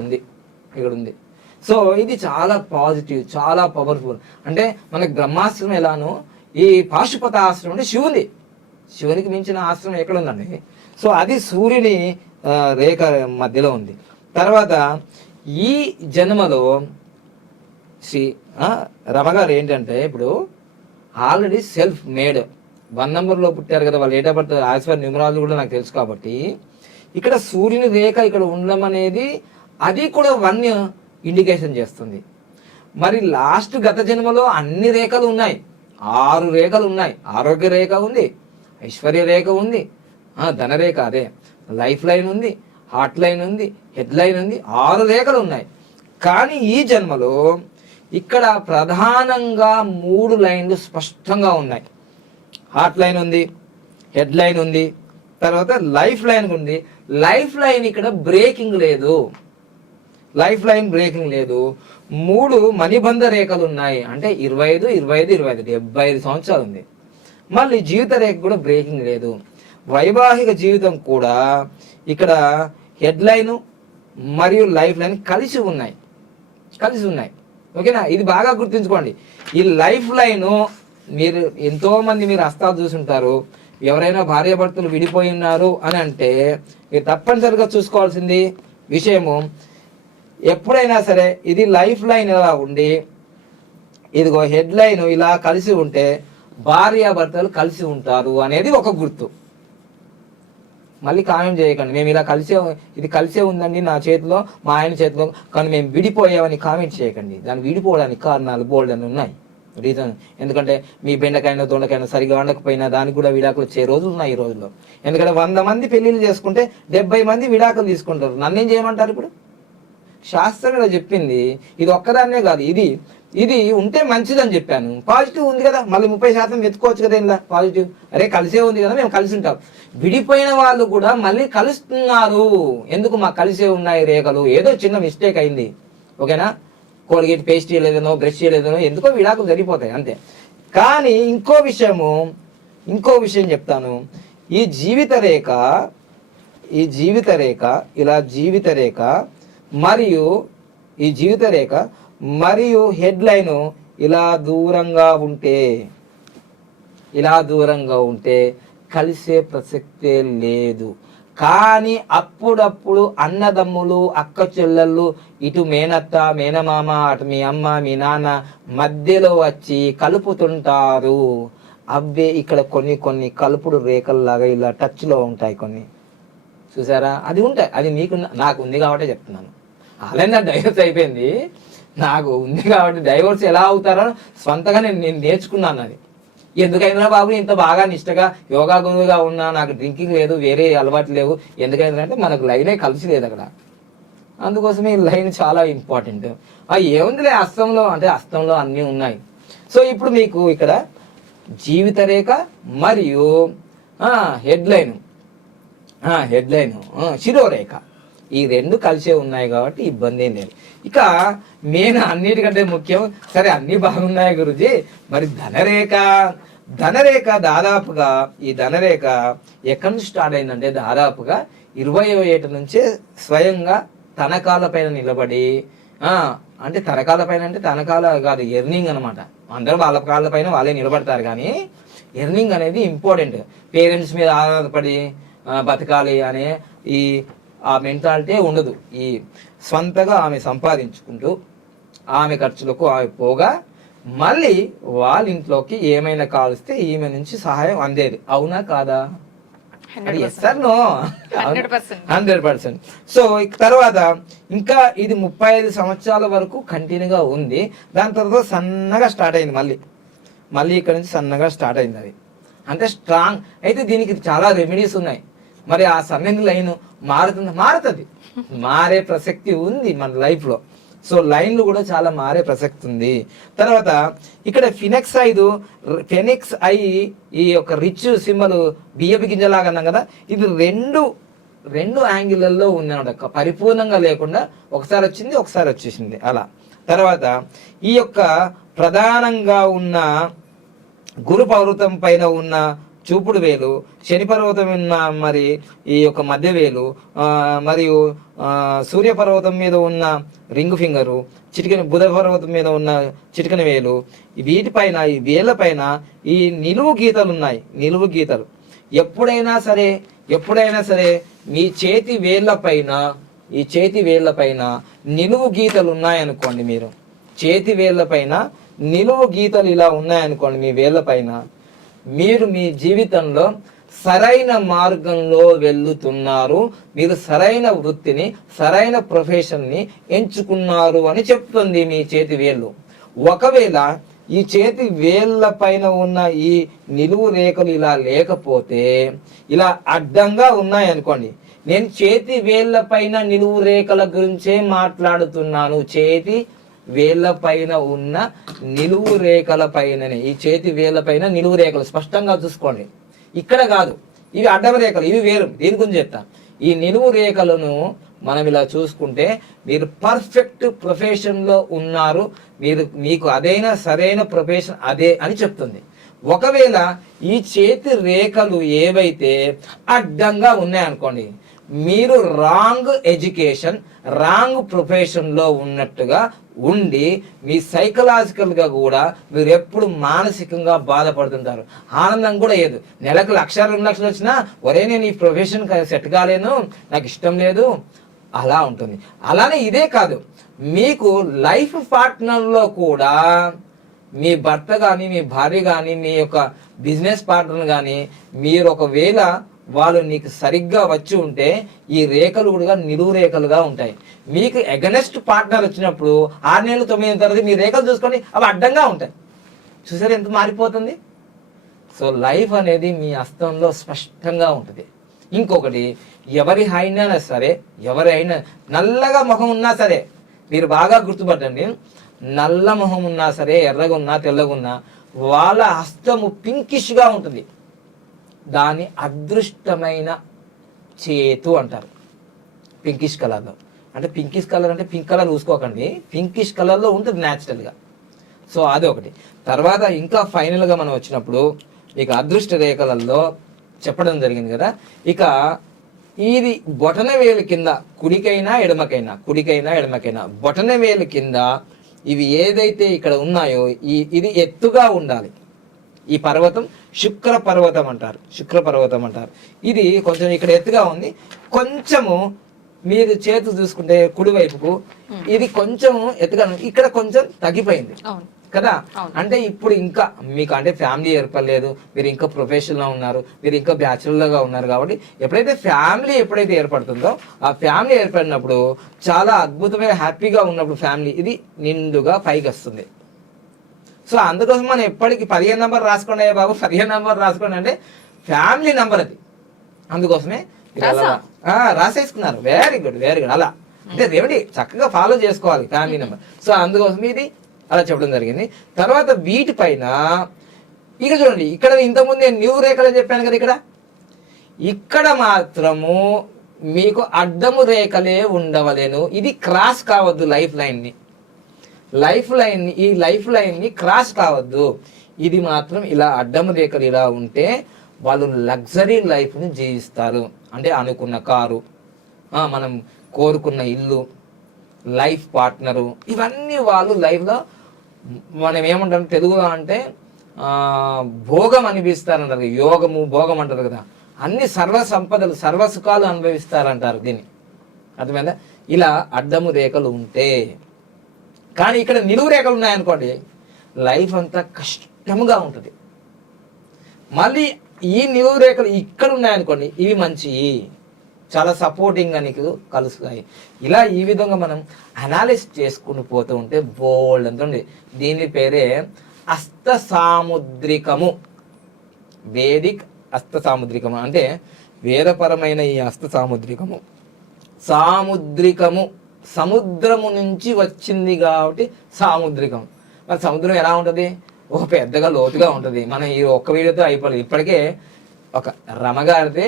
ఉంది. సో ఇది చాలా పాజిటివ్, చాలా పవర్ఫుల్. అంటే మనకి బ్రహ్మాస్త్రం ఎలానో ఈ పాశుపత ఆశ్రమం అంటే శివునికి మించిన ఆశ్రమం ఎక్కడ ఉందండి. సో అది సూర్యుని రేఖ మధ్యలో ఉంది. తర్వాత ఈ జన్మలో శ్రీ రమగారు ఏంటంటే ఇప్పుడు ఆల్రెడీ సెల్ఫ్ మేడ్ 1 నంబర్లో పుట్టారు కదా, వాళ్ళు ఏటా పడుతుంది ఆశ్వర్ న్యూమరాలజీ కూడా నాకు తెలుసు కాబట్టి ఇక్కడ సూర్యుని రేఖ ఇక్కడ ఉండడం అనేది అది కూడా 1 ఇండికేషన్ చేస్తుంది. మరి లాస్ట్ గత జన్మలో అన్ని రేఖలు ఉన్నాయి, 6 రేఖలు ఉన్నాయి. ఆరోగ్య రేఖ ఉంది, ఐశ్వర్య రేఖ ఉంది, ధనరేఖ అదే లైఫ్ లైన్ ఉంది, హార్ట్ లైన్ ఉంది, హెడ్ లైన్ ఉంది, 6 రేఖలు ఉన్నాయి. కానీ ఈ జన్మలో ఇక్కడ ప్రధానంగా 3 లైన్లు స్పష్టంగా ఉన్నాయి. హార్ట్ లైన్ ఉంది, హెడ్ లైన్ ఉంది, తర్వాత లైఫ్ లైన్ ఉంది. లైఫ్ లైన్ ఇక్కడ బ్రేకింగ్ లేదు, 3 మణిబంధ రేఖలు ఉన్నాయి. అంటే 25, 75 సంవత్సరాలు ఉంది. మళ్ళీ జీవిత రేఖ కూడా బ్రేకింగ్ లేదు. వైవాహిక జీవితం కూడా ఇక్కడ హెడ్ లైన్ మరియు లైఫ్ లైన్ కలిసి ఉన్నాయి. ఓకేనా, ఇది బాగా గుర్తుంచుకోండి. ఈ లైఫ్ లైన్ మీరు ఎంతో మంది మీరు హస్తాలు చూసుంటారు. ఎవరైనా భార్యాభర్తలు విడిపోయి ఉన్నారు అని అంటే మీరు తప్పనిసరిగా చూసుకోవాల్సింది విషయము, ఎప్పుడైనా సరే ఇది లైఫ్ లైన్ ఇలా ఉండి ఇదిగో హెడ్ లైన్ ఇలా కలిసి ఉంటే భార్యాభర్తలు కలిసి ఉంటారు అనేది ఒక గుర్తు. మళ్ళీ కామెంట్ చేయకండి మేము ఇలా ఇది కలిసే ఉందండి నా చేతిలో మా ఆయన చేతిలో కానీ మేము విడిపోయామని కామెంట్ చేయకండి. దాన్ని విడిపోవడానికి కారణాలు బోల్డ్ అని ఉన్నాయి, రీజన్. ఎందుకంటే మీ బెండకాయన దొండకాయన సరిగా వండకపోయినా దానికి కూడా విడాకులు వచ్చే రోజులు ఉన్నాయి ఈ రోజుల్లో. ఎందుకంటే 100 మంది పెళ్లిళ్ళు చేసుకుంటే 70 మంది విడాకులు తీసుకుంటారు. నన్నేం చేయమంటారు? ఇప్పుడు శాస్త్రం ఇలా చెప్పింది, ఇది ఒక్కదాన్నే కాదు, ఇది ఉంటే మంచిదని చెప్పాను. పాజిటివ్ ఉంది కదా, మళ్ళీ 30% వెతుకోవచ్చు కదా ఇలా పాజిటివ్. అరే కలిసే ఉంది కదా, మేము కలిసి ఉంటాం. విడిపోయిన వాళ్ళు కూడా మళ్ళీ కలుస్తున్నారు. ఎందుకు? మాకు కలిసే ఉన్నాయి రేఖలు, ఏదో చిన్న మిస్టేక్ అయింది, ఓకేనా, కోల్గేట్ పేస్ట్ చేయలేదనో బ్రష్ చేయలేదనో ఎందుకో విడాకులు సరిపోతాయి అంతే. కానీ ఇంకో విషయం చెప్తాను. ఈ జీవిత రేఖ ఇలా జీవిత రేఖ మరియు హెడ్ లైన్ ఇలా దూరంగా ఉంటే కలిసే ప్రసక్తే లేదు. కానీ అప్పుడప్పుడు అన్నదమ్ములు అక్క చెల్లెళ్ళు ఇటు మేనత్త మేనమామ అటు మీ అమ్మ మీ నాన్న మధ్యలో వచ్చి కలుపుతుంటారు. అవ్వే ఇక్కడ కొన్ని కలుపుడు రేఖల్లాగా ఇలా టచ్లో ఉంటాయి కొన్ని, చూసారా? అది ఉంటాయి, అది నాకు ఉంది కాబట్టి చెప్తున్నాను. అలానే నా డైవర్స్ అయిపోయింది, నాకు ఉంది కాబట్టి డైవర్స్ ఎలా అవుతారో స్వంతగా నేను నేర్చుకున్నాను. అది ఎందుకైనా బాబు ఇంత బాగా నిష్టగా యోగా గురువుగా ఉన్నా, నాకు డ్రింకింగ్ లేదు, వేరే అలవాటు లేవు, ఎందుకైందంటే మనకు లైనే కలిసి లేదు అక్కడ. అందుకోసమే ఈ లైన్ చాలా ఇంపార్టెంట్. ఏముందిలే హస్తంలో అన్నీ ఉన్నాయి. సో ఇప్పుడు మీకు ఇక్కడ జీవిత రేఖ మరియు హెడ్ లైన్ శిరోరేఖ ఈ రెండు కలిసే ఉన్నాయి కాబట్టి ఇబ్బంది ఏం లేదు. ఇక నేను అన్నిటికంటే ముఖ్యం, సరే అన్ని బాగున్నాయి గురుజీ, మరి ధనరేఖ దాదాపుగా ఈ ధనరేఖ ఎక్కడి నుంచి స్టార్ట్ అయిందంటే దాదాపుగా 20వ ఏట నుంచే స్వయంగా తనకాల పైన నిలబడి, అంటే తనకాల పైన అంటే తనకాల కాదు, ఎర్నింగ్ అనమాట. అందరూ వాళ్ళ కాళ్ళ పైన వాళ్ళే నిలబడతారు, కానీ ఎర్నింగ్ అనేది ఇంపార్టెంట్. పేరెంట్స్ మీద ఆధారపడి బతకాలి అనే ఆ మెంటాలిటీ ఉండదు. ఈ స్వంతగా ఆమె సంపాదించుకుంటూ ఆమె ఖర్చులకు ఆమె పోగా మళ్ళీ వాళ్ళ ఇంట్లోకి ఏమైనా కావలిస్తే ఈమె నుంచి సహాయం అందేది. అవునా కాదా? 100%. సో తర్వాత ఇంకా ఇది 35 సంవత్సరాల వరకు కంటిన్యూగా ఉంది. దాని తర్వాత సన్నగా స్టార్ట్ అయింది, మళ్ళీ ఇక్కడ నుంచి సన్నగా స్టార్ట్ అయింది. అది అంటే స్ట్రాంగ్ అయితే దీనికి చాలా రెమెడీస్ ఉన్నాయి. మరి ఆ సన్నని లైన్ మారుతుంది, మారే ప్రసక్తి ఉంది మన లైఫ్ లో. సో లైన్లు కూడా చాలా మారే ప్రసక్తి ఉంది. తర్వాత ఇక్కడ ఫినెక్స్ ఐ ఈ యొక్క రిచ్ సింబల్ బియ్యపు గింజలాగా అన్నాం కదా, ఇది రెండు యాంగిళ్లలో ఉంది అన్నమాట, పరిపూర్ణంగా లేకుండా ఒకసారి వచ్చింది ఒకసారి వచ్చేసింది అలా. తర్వాత ఈ యొక్క ప్రధానంగా ఉన్న గురు పర్వతం పైన ఉన్న చూపుడు వేలు, శని పర్వతం ఉన్న మరి ఈ యొక్క మధ్య వేలు, మరియు సూర్యపర్వతం మీద ఉన్న రింగ్ ఫింగరు, బుధ పర్వతం మీద ఉన్న చిటికెన వేలు, వీటిపైన ఈ వేళ్ల పైన ఈ నిలువు గీతలు ఉన్నాయి. నిలువు గీతలు ఎప్పుడైనా సరే మీ చేతి వేళ్ల పైన నిలువు గీతలు ఉన్నాయనుకోండి, మీరు చేతి వేళ్ల పైన నిలువు గీతలు ఇలా ఉన్నాయనుకోండి మీ వేళ్ల పైన, మీరు మీ జీవితంలో సరైన మార్గంలో వెళ్తున్నారు, మీరు సరైన వృత్తిని సరైన ప్రొఫెషన్ని ఎంచుకున్నారు అని చెప్తుంది మీ చేతి వేళ్ళు. ఒకవేళ ఈ చేతి వేళ్ల పైన ఉన్న ఈ నిలువు రేఖలు ఇలా లేకపోతే, ఇలా అడ్డంగా ఉన్నాయనుకోండి, నేను చేతి వేళ్ల పైన నిలువు రేఖల గురించే మాట్లాడుతున్నాను. చేతి వేళ్ల పైన ఉన్న నిలువు రేఖల పైననే, ఈ చేతి వేళ్ల పైన నిలువు రేఖలు స్పష్టంగా చూసుకోండి. ఇక్కడ కాదు, ఇవి అడ్డమ రేఖలు, ఇవి వేరు. దీని గురించి చెప్తా. ఈ నిలువు రేఖలను మనం ఇలా చూసుకుంటే మీరు పర్ఫెక్ట్ ప్రొఫెషన్ లో ఉన్నారు, మీకు అదైనా సరైన ప్రొఫెషన్ అదే అని చెప్తుంది. ఒకవేళ ఈ చేతి రేఖలు ఏవైతే అడ్డంగా ఉన్నాయనుకోండి, మీరు రాంగ్ ఎడ్యుకేషన్, రాంగ్ ప్రొఫెషన్లో ఉన్నట్టుగా ఉండి మీ సైకలాజికల్గా కూడా మీరు ఎప్పుడు మానసికంగా బాధపడుతుంటారు. ఆనందం కూడా లేదు. నెలకు 1,00,000-2,00,000 వచ్చినా ఒరే నేను ఈ ప్రొఫెషన్ సెట్ కాలేను, నాకు ఇష్టం లేదు, అలా ఉంటుంది. అలానే ఇదే కాదు, మీకు లైఫ్ పార్ట్నర్లో కూడా మీ భర్త కానీ, మీ భార్య కానీ, మీ యొక్క బిజినెస్ పార్ట్నర్ కానీ, మీరు ఒకవేళ వాళ్ళు నీకు సరిగ్గా వచ్చి ఉంటే ఈ రేఖలు కూడా నిలువు రేఖలుగా ఉంటాయి. మీకు ఎగనెస్ట్ పార్ట్నర్ వచ్చినప్పుడు 6 నెలలు 9 నెలల తర్వాత మీ రేఖలు చూసుకొని అవి అడ్డంగా ఉంటాయి. చూసారు ఎంత మారిపోతుంది. సో లైఫ్ అనేది మీ హస్తంలో స్పష్టంగా ఉంటుంది. ఇంకొకటి, ఎవరి అయినా సరే, ఎవరైనా నల్లగా మొహం ఉన్నా సరే, మీరు బాగా గుర్తుపట్టండి, నల్ల మొహం ఉన్నా సరే, ఎర్రగా ఉన్నా తెల్లగా ఉన్నా వాళ్ళ హస్తము పింకిష్గా ఉంటుంది. దాన్ని అదృష్టమైన చేతు అంటారు. పింకిష్ కలర్లో అంటే, పింకిష్ కలర్ అంటే పింక్ కలర్ చూసుకోకండి, పింకిష్ కలర్లో ఉంటుంది న్యాచురల్గా. సో అదొకటి. తర్వాత ఇంకా ఫైనల్గా మనం వచ్చినప్పుడు ఇక అదృష్ట రేఖలలో చెప్పడం జరిగింది కదా. ఇక ఇది బొటన వేలు కింద, కుడికైనా ఎడమకైనా బొటన వేలు కింద ఇవి ఏదైతే ఇక్కడ ఉన్నాయో ఇది ఎత్తుగా ఉండాలి. ఈ పర్వతం శుక్ర పర్వతం అంటారు. ఇది కొంచెం ఇక్కడ ఎత్తుగా ఉంది. కొంచెము మీరు చేతు చూసుకుంటే కుడివైపుకు ఇది కొంచెం ఎత్తుగా, ఇక్కడ కొంచెం తగ్గిపోయింది కదా. అంటే ఇప్పుడు ఇంకా మీకు అంటే ఫ్యామిలీ ఏర్పడలేదు, మీరు ఇంకా ప్రొఫెషనల్ గా ఉన్నారు, మీరు ఇంకా బ్యాచులర్ గా ఉన్నారు. కాబట్టి ఎప్పుడైతే ఫ్యామిలీ ఏర్పడుతుందో, ఆ ఫ్యామిలీ ఏర్పడినప్పుడు చాలా అద్భుతమైన హ్యాపీగా ఉన్నప్పుడు ఫ్యామిలీ ఇది నిండుగా పైకి వస్తుంది. సో అందుకోసం మనం ఎప్పటికీ 15 నెంబర్ రాసుకోండి బాబు, 15 నెంబర్ రాసుకోండి అంటే ఫ్యామిలీ నెంబర్ అది. అందుకోసమే రాసేసుకున్నారు. వెరీ గుడ్ అలా అంటే రెమెడీ చక్కగా ఫాలో చేసుకోవాలి ఫ్యామిలీ నెంబర్. సో అందుకోసం ఇది అలా చెప్పడం జరిగింది. తర్వాత వీటిపైన ఇక చూడండి, ఇక్కడ ఇంతకుముందు నేను న్యూ రేఖలు చెప్పాను కదా, ఇక్కడ మాత్రము మీకు అడ్డము రేఖలే ఉండవలేను. ఇది క్రాస్ కావద్దు. ఈ లైఫ్ లైన్ ని క్రాస్ కావద్దు. ఇది మాత్రం ఇలా అడ్డము రేఖలు ఇలా ఉంటే వాళ్ళు లగ్జరీ లైఫ్ ని జీవిస్తారు. అంటే అనుకున్న కారు, మనం కోరుకున్న ఇల్లు, లైఫ్ పార్ట్నరు, ఇవన్నీ వాళ్ళు లైఫ్లో మనం ఏమంటాం తెలుగులో అంటే భోగం అనిపిస్తారంటారు. యోగము భోగం అంటారు కదా. అన్ని సర్వ సంపదలు, సర్వసుఖాలు అనుభవిస్తారంటారు దీన్ని. అర్థమైందా? ఇలా అడ్డము రేఖలు ఉంటే. కానీ ఇక్కడ నిలువు రేఖలు ఉన్నాయనుకోండి, లైఫ్ అంతా కష్టముగా ఉంటుంది. మళ్ళీ ఈ నిలువు రేఖలు ఇక్కడ ఉన్నాయనుకోండి, ఇవి మంచి, చాలా సపోర్టింగ్గా నీకు కలుస్తాయి. ఇలా ఈ విధంగా మనం అనాలిసిస్ చేసుకుని పోతూ ఉంటే బోల్డ్ అంత ఉంది. దీని పేరే హస్త సాముద్రికము. వేదిక్ హస్త సాముద్రికము అంటే వేదపరమైన ఈ హస్త సాముద్రికము. సముద్రము నుంచి వచ్చింది కాబట్టి సాముద్రికం. మరి సముద్రం ఎలా ఉంటుంది? ఒక పెద్దగా లోతుగా ఉంటుంది. మనం ఈ ఒక్క వీడియోతో అయిపోలేదు. ఇప్పటికే ఒక రమగారితే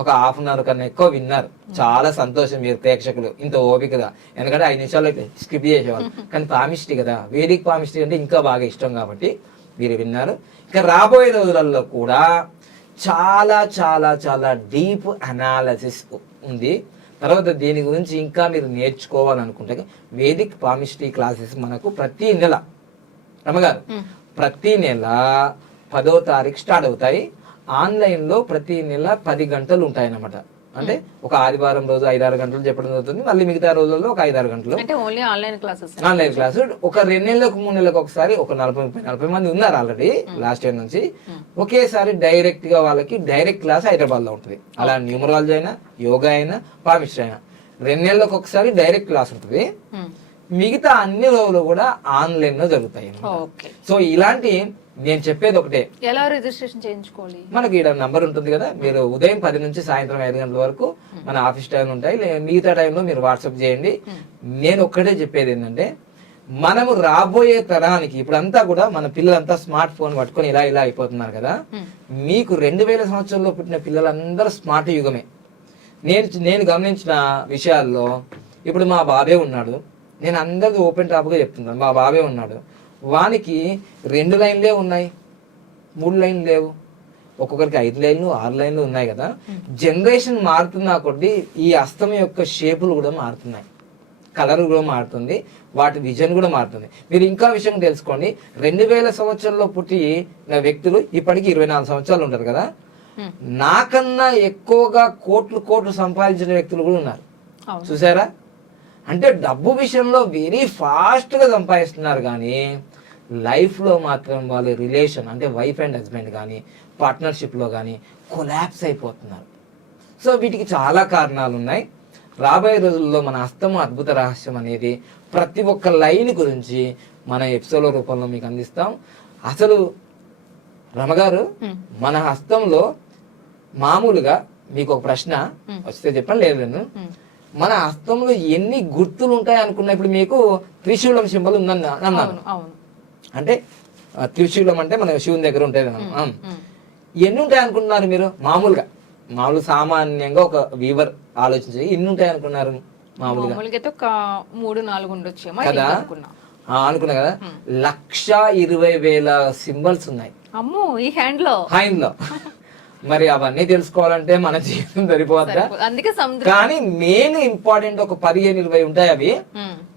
ఒక 1/2 అన్ అవర్ కన్నా ఎక్కువ విన్నారు. చాలా సంతోషం మీరు ప్రేక్షకులు ఇంత ఓపికగా. ఎందుకంటే 5 నిమిషాలు అయితే స్కిప్ చేసేవాళ్ళు. కానీ పామిస్ట్రీ కదా, వేదిక్ పామిస్ట్రీ అంటే ఇంకా బాగా ఇష్టం కాబట్టి మీరు విన్నారు. ఇక రాబోయే రోజులలో కూడా చాలా చాలా చాలా డీప్ అనాలిసిస్ ఉంది. తర్వాత దీని గురించి ఇంకా మీరు నేర్చుకోవాలనుకుంటే వేదిక్ పామిస్ట్రీ క్లాసెస్ మనకు ప్రతి నెల రమగారు ప్రతి నెల 10వ తారీఖు స్టార్ట్ అవుతాయి. ఆన్లైన్లో ప్రతి నెల 10 గంటలు ఉంటాయన్నమాట. అంటే ఒక ఆదివారం రోజు 5-6 గంటలు చెప్పడం జరుగుతుంది. మళ్ళీ మిగతా రోజుల్లో ఒక 5-6 గంటలు ఆన్లైన్ క్లాసు. ఒక 2 నెలలకు 3 నెలలకు ఒకసారి ఒక 40 మంది ఉన్నారు ఆల్రెడీ లాస్ట్ ఇయర్ నుంచి. ఒకేసారి డైరెక్ట్ గా వాళ్ళకి డైరెక్ట్ క్లాస్ హైదరాబాద్ లో ఉంటుంది. అలా న్యూమరాలజీ అయినా, యోగా అయినా, పామిస్ట్రీ అయినా 2 నెలలకు ఒకసారి డైరెక్ట్ క్లాస్ ఉంటుంది. మిగతా అన్ని రోజులు కూడా ఆన్లైన్ లో జరుగుతాయి. సో ఇలాంటి నేను చెప్పేది ఒకటే, ఎలా రిజిస్ట్రేషన్ చేయించుకోవాలి? మనకి ఇక్కడ నంబర్ ఉంటుంది కదా, మీరు ఉదయం 10 నుంచి సాయంత్రం 5 గంటల వరకు మన ఆఫీస్ టైం ఉంటాయి. మిగతా టైంలో మీరు వాట్సాప్ చేయండి. నేను ఒక్కటే చెప్పేది ఏంటంటే, మనము రాబోయే తరానికి ఇప్పుడంతా కూడా మన పిల్లలంతా స్మార్ట్ ఫోన్ పట్టుకొని ఇలా అయిపోతున్నారు కదా. మీకు 2000 సంవత్సరంలో పుట్టిన పిల్లలందరూ స్మార్ట్ యుగమే. నేను గమనించిన విషయాల్లో ఇప్పుడు మా బాబే ఉన్నాడు. నేను అందరికీ ఓపెన్ టాప్గా చెప్తున్నాను. మా బాబే ఉన్నాడు, వానికి 2 లైన్లే ఉన్నాయి, 3 లైన్లు లేవు. ఒక్కొక్కరికి 5 లైన్లు 6 లైన్లు ఉన్నాయి కదా. జనరేషన్ మారుతున్నా కొద్దీ ఈ హస్తం యొక్క షేపులు కూడా మారుతున్నాయి, కలర్ కూడా మారుతుంది, వాటి విజన్ కూడా మారుతుంది. మీరు ఇంకా విషయం తెలుసుకోండి, 2000 సంవత్సరంలో పుట్టిన వ్యక్తులు ఇప్పటికి 24 సంవత్సరాలు ఉంటారు కదా. నాకన్నా ఎక్కువగా కోట్లు సంపాదించిన వ్యక్తులు కూడా ఉన్నారు, చూసారా. అంటే డబ్బు విషయంలో వెరీ ఫాస్ట్ గా సంపాదిస్తున్నారు, కానీ లైఫ్ లో మాత్రం వాళ్ళ రిలేషన్ అంటే వైఫ్ అండ్ హస్బెండ్ కానీ పార్ట్నర్షిప్ లో కానీ కొలాప్స్ అయిపోతున్నారు. సో వీటికి చాలా కారణాలు ఉన్నాయి. రాబోయే రోజుల్లో మన హస్తము అద్భుత రహస్యం అనేది ప్రతి ఒక్క లైన్ గురించి మన ఎపిసోడ్ రూపంలో మీకు అందిస్తాం. అసలు రమగారు, మన హస్తంలో మామూలుగా మీకు ఒక ప్రశ్న వస్తే చెప్పండి, లేదు మన హస్తంలో ఎన్ని గుర్తులు ఉంటాయి అనుకున్నా. ఇప్పుడు మీకు త్రిశూలం సింబల్ ఉందని అన్నాను, అంటే త్రిశూలం అంటే మన శివుని దగ్గర ఉంటుంది. ఎన్ని ఉంటాయి అనుకుంటున్నారు మీరు? మామూలు సామాన్యంగా ఒక వీవర్ ఆలోచించి ఎన్ని ఉంటాయి అనుకున్నారు? మామూలుగా ఒక 3-4 ఉండొచ్చేమో కదా అనుకున్నా కదా. 1,20,000 సింబల్స్ ఉన్నాయి అమ్మో ఈ హ్యాండ్ లో. మరి అవన్నీ తెలుసుకోవాలంటే మన జీవితం సరిపోద్దా? అందుకే కానీ మెయిన్ ఇంపార్టెంట్ ఒక 15-20 ఉంటాయి.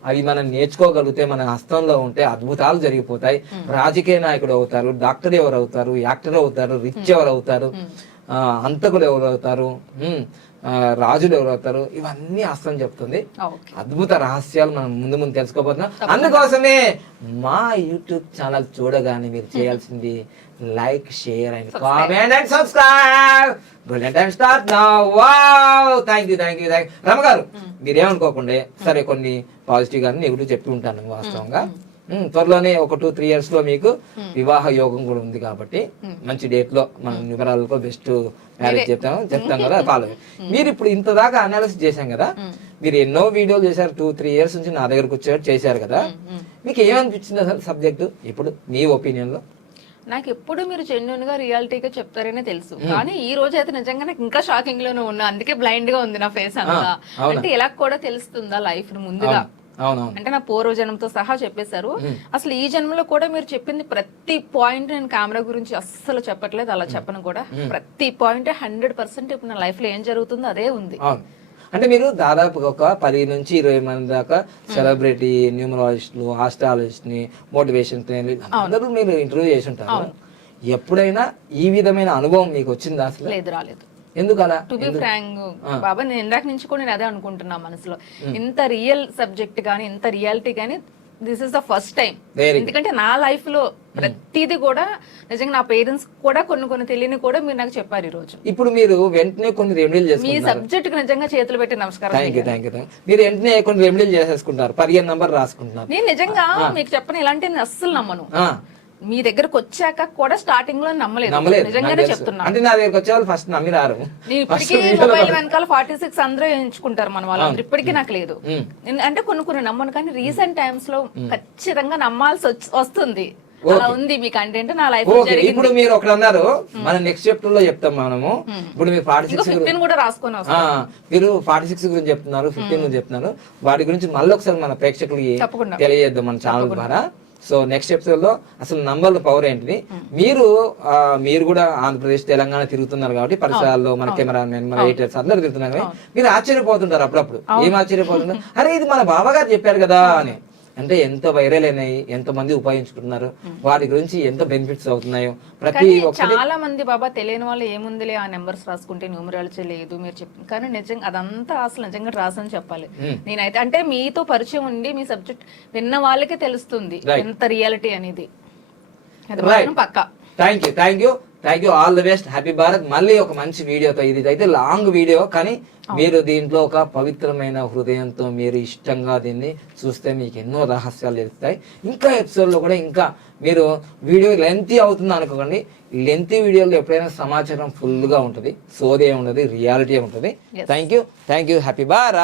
అవి మనం నేర్చుకోగలిగితే మన హస్తంలో ఉంటే అద్భుతాలు జరిగిపోతాయి. రాజకీయ నాయకుడు అవుతారు, డాక్టర్ ఎవరు అవుతారు, యాక్టర్ అవుతారు, రిచ్ ఎవరు అవుతారు, అంతకులు ఎవరు అవుతారు, రాజులు ఎవరు అవుతారు, ఇవన్నీ హస్తం చెప్తుంది. అద్భుత రహస్యాలు మనం ముందు తెలుసుకోబోతున్నాం. అందుకోసమే మా యూట్యూబ్ ఛానల్ చూడగానే మీరు చేయాల్సింది like, share and comment and subscribe. Brilliant time start now. Wow, thank you. రమగారు, మీరేమనుకోకుండా సరే కొన్ని పాజిటివ్ గానీ నెగిటివ్ చెప్తూ ఉంటాను. వాస్తవంగా త్వరలోనే ఒక 2-3 years లో మీకు వివాహ యోగం కూడా ఉంది కాబట్టి మంచి డేట్ లో మనం వివరాలతో బెస్ట్ మ్యారేజ్ చెప్తాం కదా. ఫాలో మీరు ఇప్పుడు ఇంత దాకా అనాలిసిస్ చేశాం కదా, మీరు ఎన్నో వీడియోలు చేశారు, 2-3 years నుంచి నా దగ్గరకు వచ్చేటట్టు చేశారు కదా. మీకు ఏమనిపించింది అసలు సబ్జెక్టు ఇప్పుడు మీ ఒపీనియన్ లో? నాకు ఎప్పుడు మీరు జెన్యున్ గా రియాలిటీగా చెప్తారనే తెలుసు, కానీ ఈ రోజు అయితే నిజంగా నాకు ఇంకా షాకింగ్ లోనే ఉన్నా. అందుకే బ్లైండ్ గా ఉంది నా ఫేస్ అంతా. అంటే ఎలా కూడా తెలుస్తుందా లైఫ్ ముందుగా, అంటే నా పూర్వజన్మతో సహా చెప్పేశారు. అసలు ఈ జన్మలో కూడా మీరు చెప్పింది ప్రతి పాయింట్, నేను కెమెరా గురించి అస్సలు చెప్పట్లేదు, అలా చెప్పను కూడా. ప్రతి పాయింట్ 100% ఇప్పుడు నా లైఫ్ లో ఏం జరుగుతుందో అదే ఉంది. అంటే మీరు దాదాపు ఒక 10 నుంచి 20 మంది దాకా సెలబ్రిటీ, న్యూమరాలజిస్టులు, ఆస్ట్రాలజిస్ట్ ని, మోటివేషన్ ట్రైనర్ అందరూ మీరు ఇంటర్వ్యూ చేసి ఉంటారు. ఎప్పుడైనా ఈ విధమైన అనుభవం మీకు వచ్చిందా? అసలు లేదు, రాలేదు. ఎందుకు అలా? టు బి ఫ్రాంక్ బాబా, నేను ఇందాక నుంచి కూడా నేను అదే అనుకుంటున్నా మనసులో. ఇంత రియల్ సబ్జెక్ట్ గానీ, ఇంత రియాలిటీ గానీ this is the first time. ఎందుకంటే నా లైఫ్ లో ప్రతిదీ కూడా నిజంగా నా పేరెంట్స్ కూడా కొన్ని తెలియని కూడా మీరు నాకు చెప్పారు ఈ రోజు. ఇప్పుడు మీరు వెంటనే కొన్ని రెమెడీలు చేసుకుంటారు. మీ సబ్జెక్ట్ కి నిజంగా చేతులు పెట్టి నమస్కారం. మీరు వెంటనే కొన్ని రెమెడీలు చేసేసుకుంటారు, 15 నంబర్ రాసుకుంటున్నారు. నేను నిజంగా మీకు చెప్పను, ఇలాంటివి అస్సలు నమ్మను. మీ దగ్గరకు వచ్చాక కూడా స్టార్టింగ్ లో నమ్మలేదు, నిజంగానే చెప్తున్నా. అంటే నా దగ్గరకు వచ్చే వాళ్ళు ఫస్ట్ నమ్మి రారు. ఇప్పటికీ మొబైల్ వెనకాల 46 అందరూ ఎంచుకుంటారు మన వాళ్ళు, ఇప్పటికీ నాకు లేదు. అంటే కొన్ని నమ్మను, కానీ రీసెంట్ టైమ్స్ లో ఖచ్చితంగా నమ్మాల్సి వస్తుంది. అలా ఉంది మీ కంటెంట్ నా లైఫ్ లో. ఇప్పుడు మీరు ఒకటి అన్నారు, మన నెక్స్ట్ చాప్టర్ లో చెప్తాం మనము. ఇప్పుడు మీరు 46 కూడా రాసుకొని మీరు 46 గురించి చెప్తున్నారు, 15 గురించి చెప్తున్నారు. వాటి గురించి మళ్ళీ ఒకసారి మన ప్రేక్షకులకి తెలియజేద్దాం మన ఛానల్ ద్వారా. సో నెక్స్ట్ ఎపిసోడ్ లో అసలు నంబర్ల పవర్ ఏంటిది. మీరు కూడా ఆంధ్రప్రదేశ్, తెలంగాణ తిరుగుతున్నారు కాబట్టి పరిసరాల్లో మన కెమెరామెన్, మన ఎడిటర్స్ అందరూ తిరుగుతున్నారు. మీరు ఆశ్చర్యపోతుంటారు అప్పుడప్పుడు. ఏం ఆశ్చర్యపోతుంటారు? అరే ఇది మన బాబాగారు చెప్పారు కదా అని. అంటే ఎంత వైరల్ అయినాయి, ఎంత మంది ఉపయోగించుకుంటున్నారు, వాటి గురించి ఎంత బెనిఫిట్స్ అవుతున్నాయో ప్రతి చాలా మంది బాబా తెలియని వాళ్ళు ఏముందిలే ఆ నెంబర్స్ రాసుకుంటే న్యూమరాలజీ లేదు మీరు చెప్పింది, కానీ నిజంగా అదంతా అసలు నిజంగా రాసని చెప్పాలి. నేనైతే అంటే మీతో పరిచయం ఉండి మీ సబ్జెక్ట్ విన్న వాళ్ళకే తెలుస్తుంది ఎంత రియాలిటీ అనేది. పక్కా. Thank you all the best. Happy Bharat. మళ్ళీ ఒక మంచి వీడియోతో, ఇది అయితే లాంగ్ వీడియో కానీ మీరు దీంట్లో ఒక పవిత్రమైన హృదయంతో మీరు ఇష్టంగా దీన్ని చూస్తే మీకు ఎన్నో రహస్యాలు తెలుస్తాయి. ఇంకా ఎపిసోడ్ లో కూడా ఇంకా మీరు వీడియో లెంతీ అవుతుంది అనుకోకండి. లెంతీ వీడియోలో ఎప్పుడైనా సమాచారం ఫుల్ గా ఉంటుంది, సోదే ఉండదు, రియాలిటీ ఉంటుంది. Thank you. హ్యాపీ భారత్.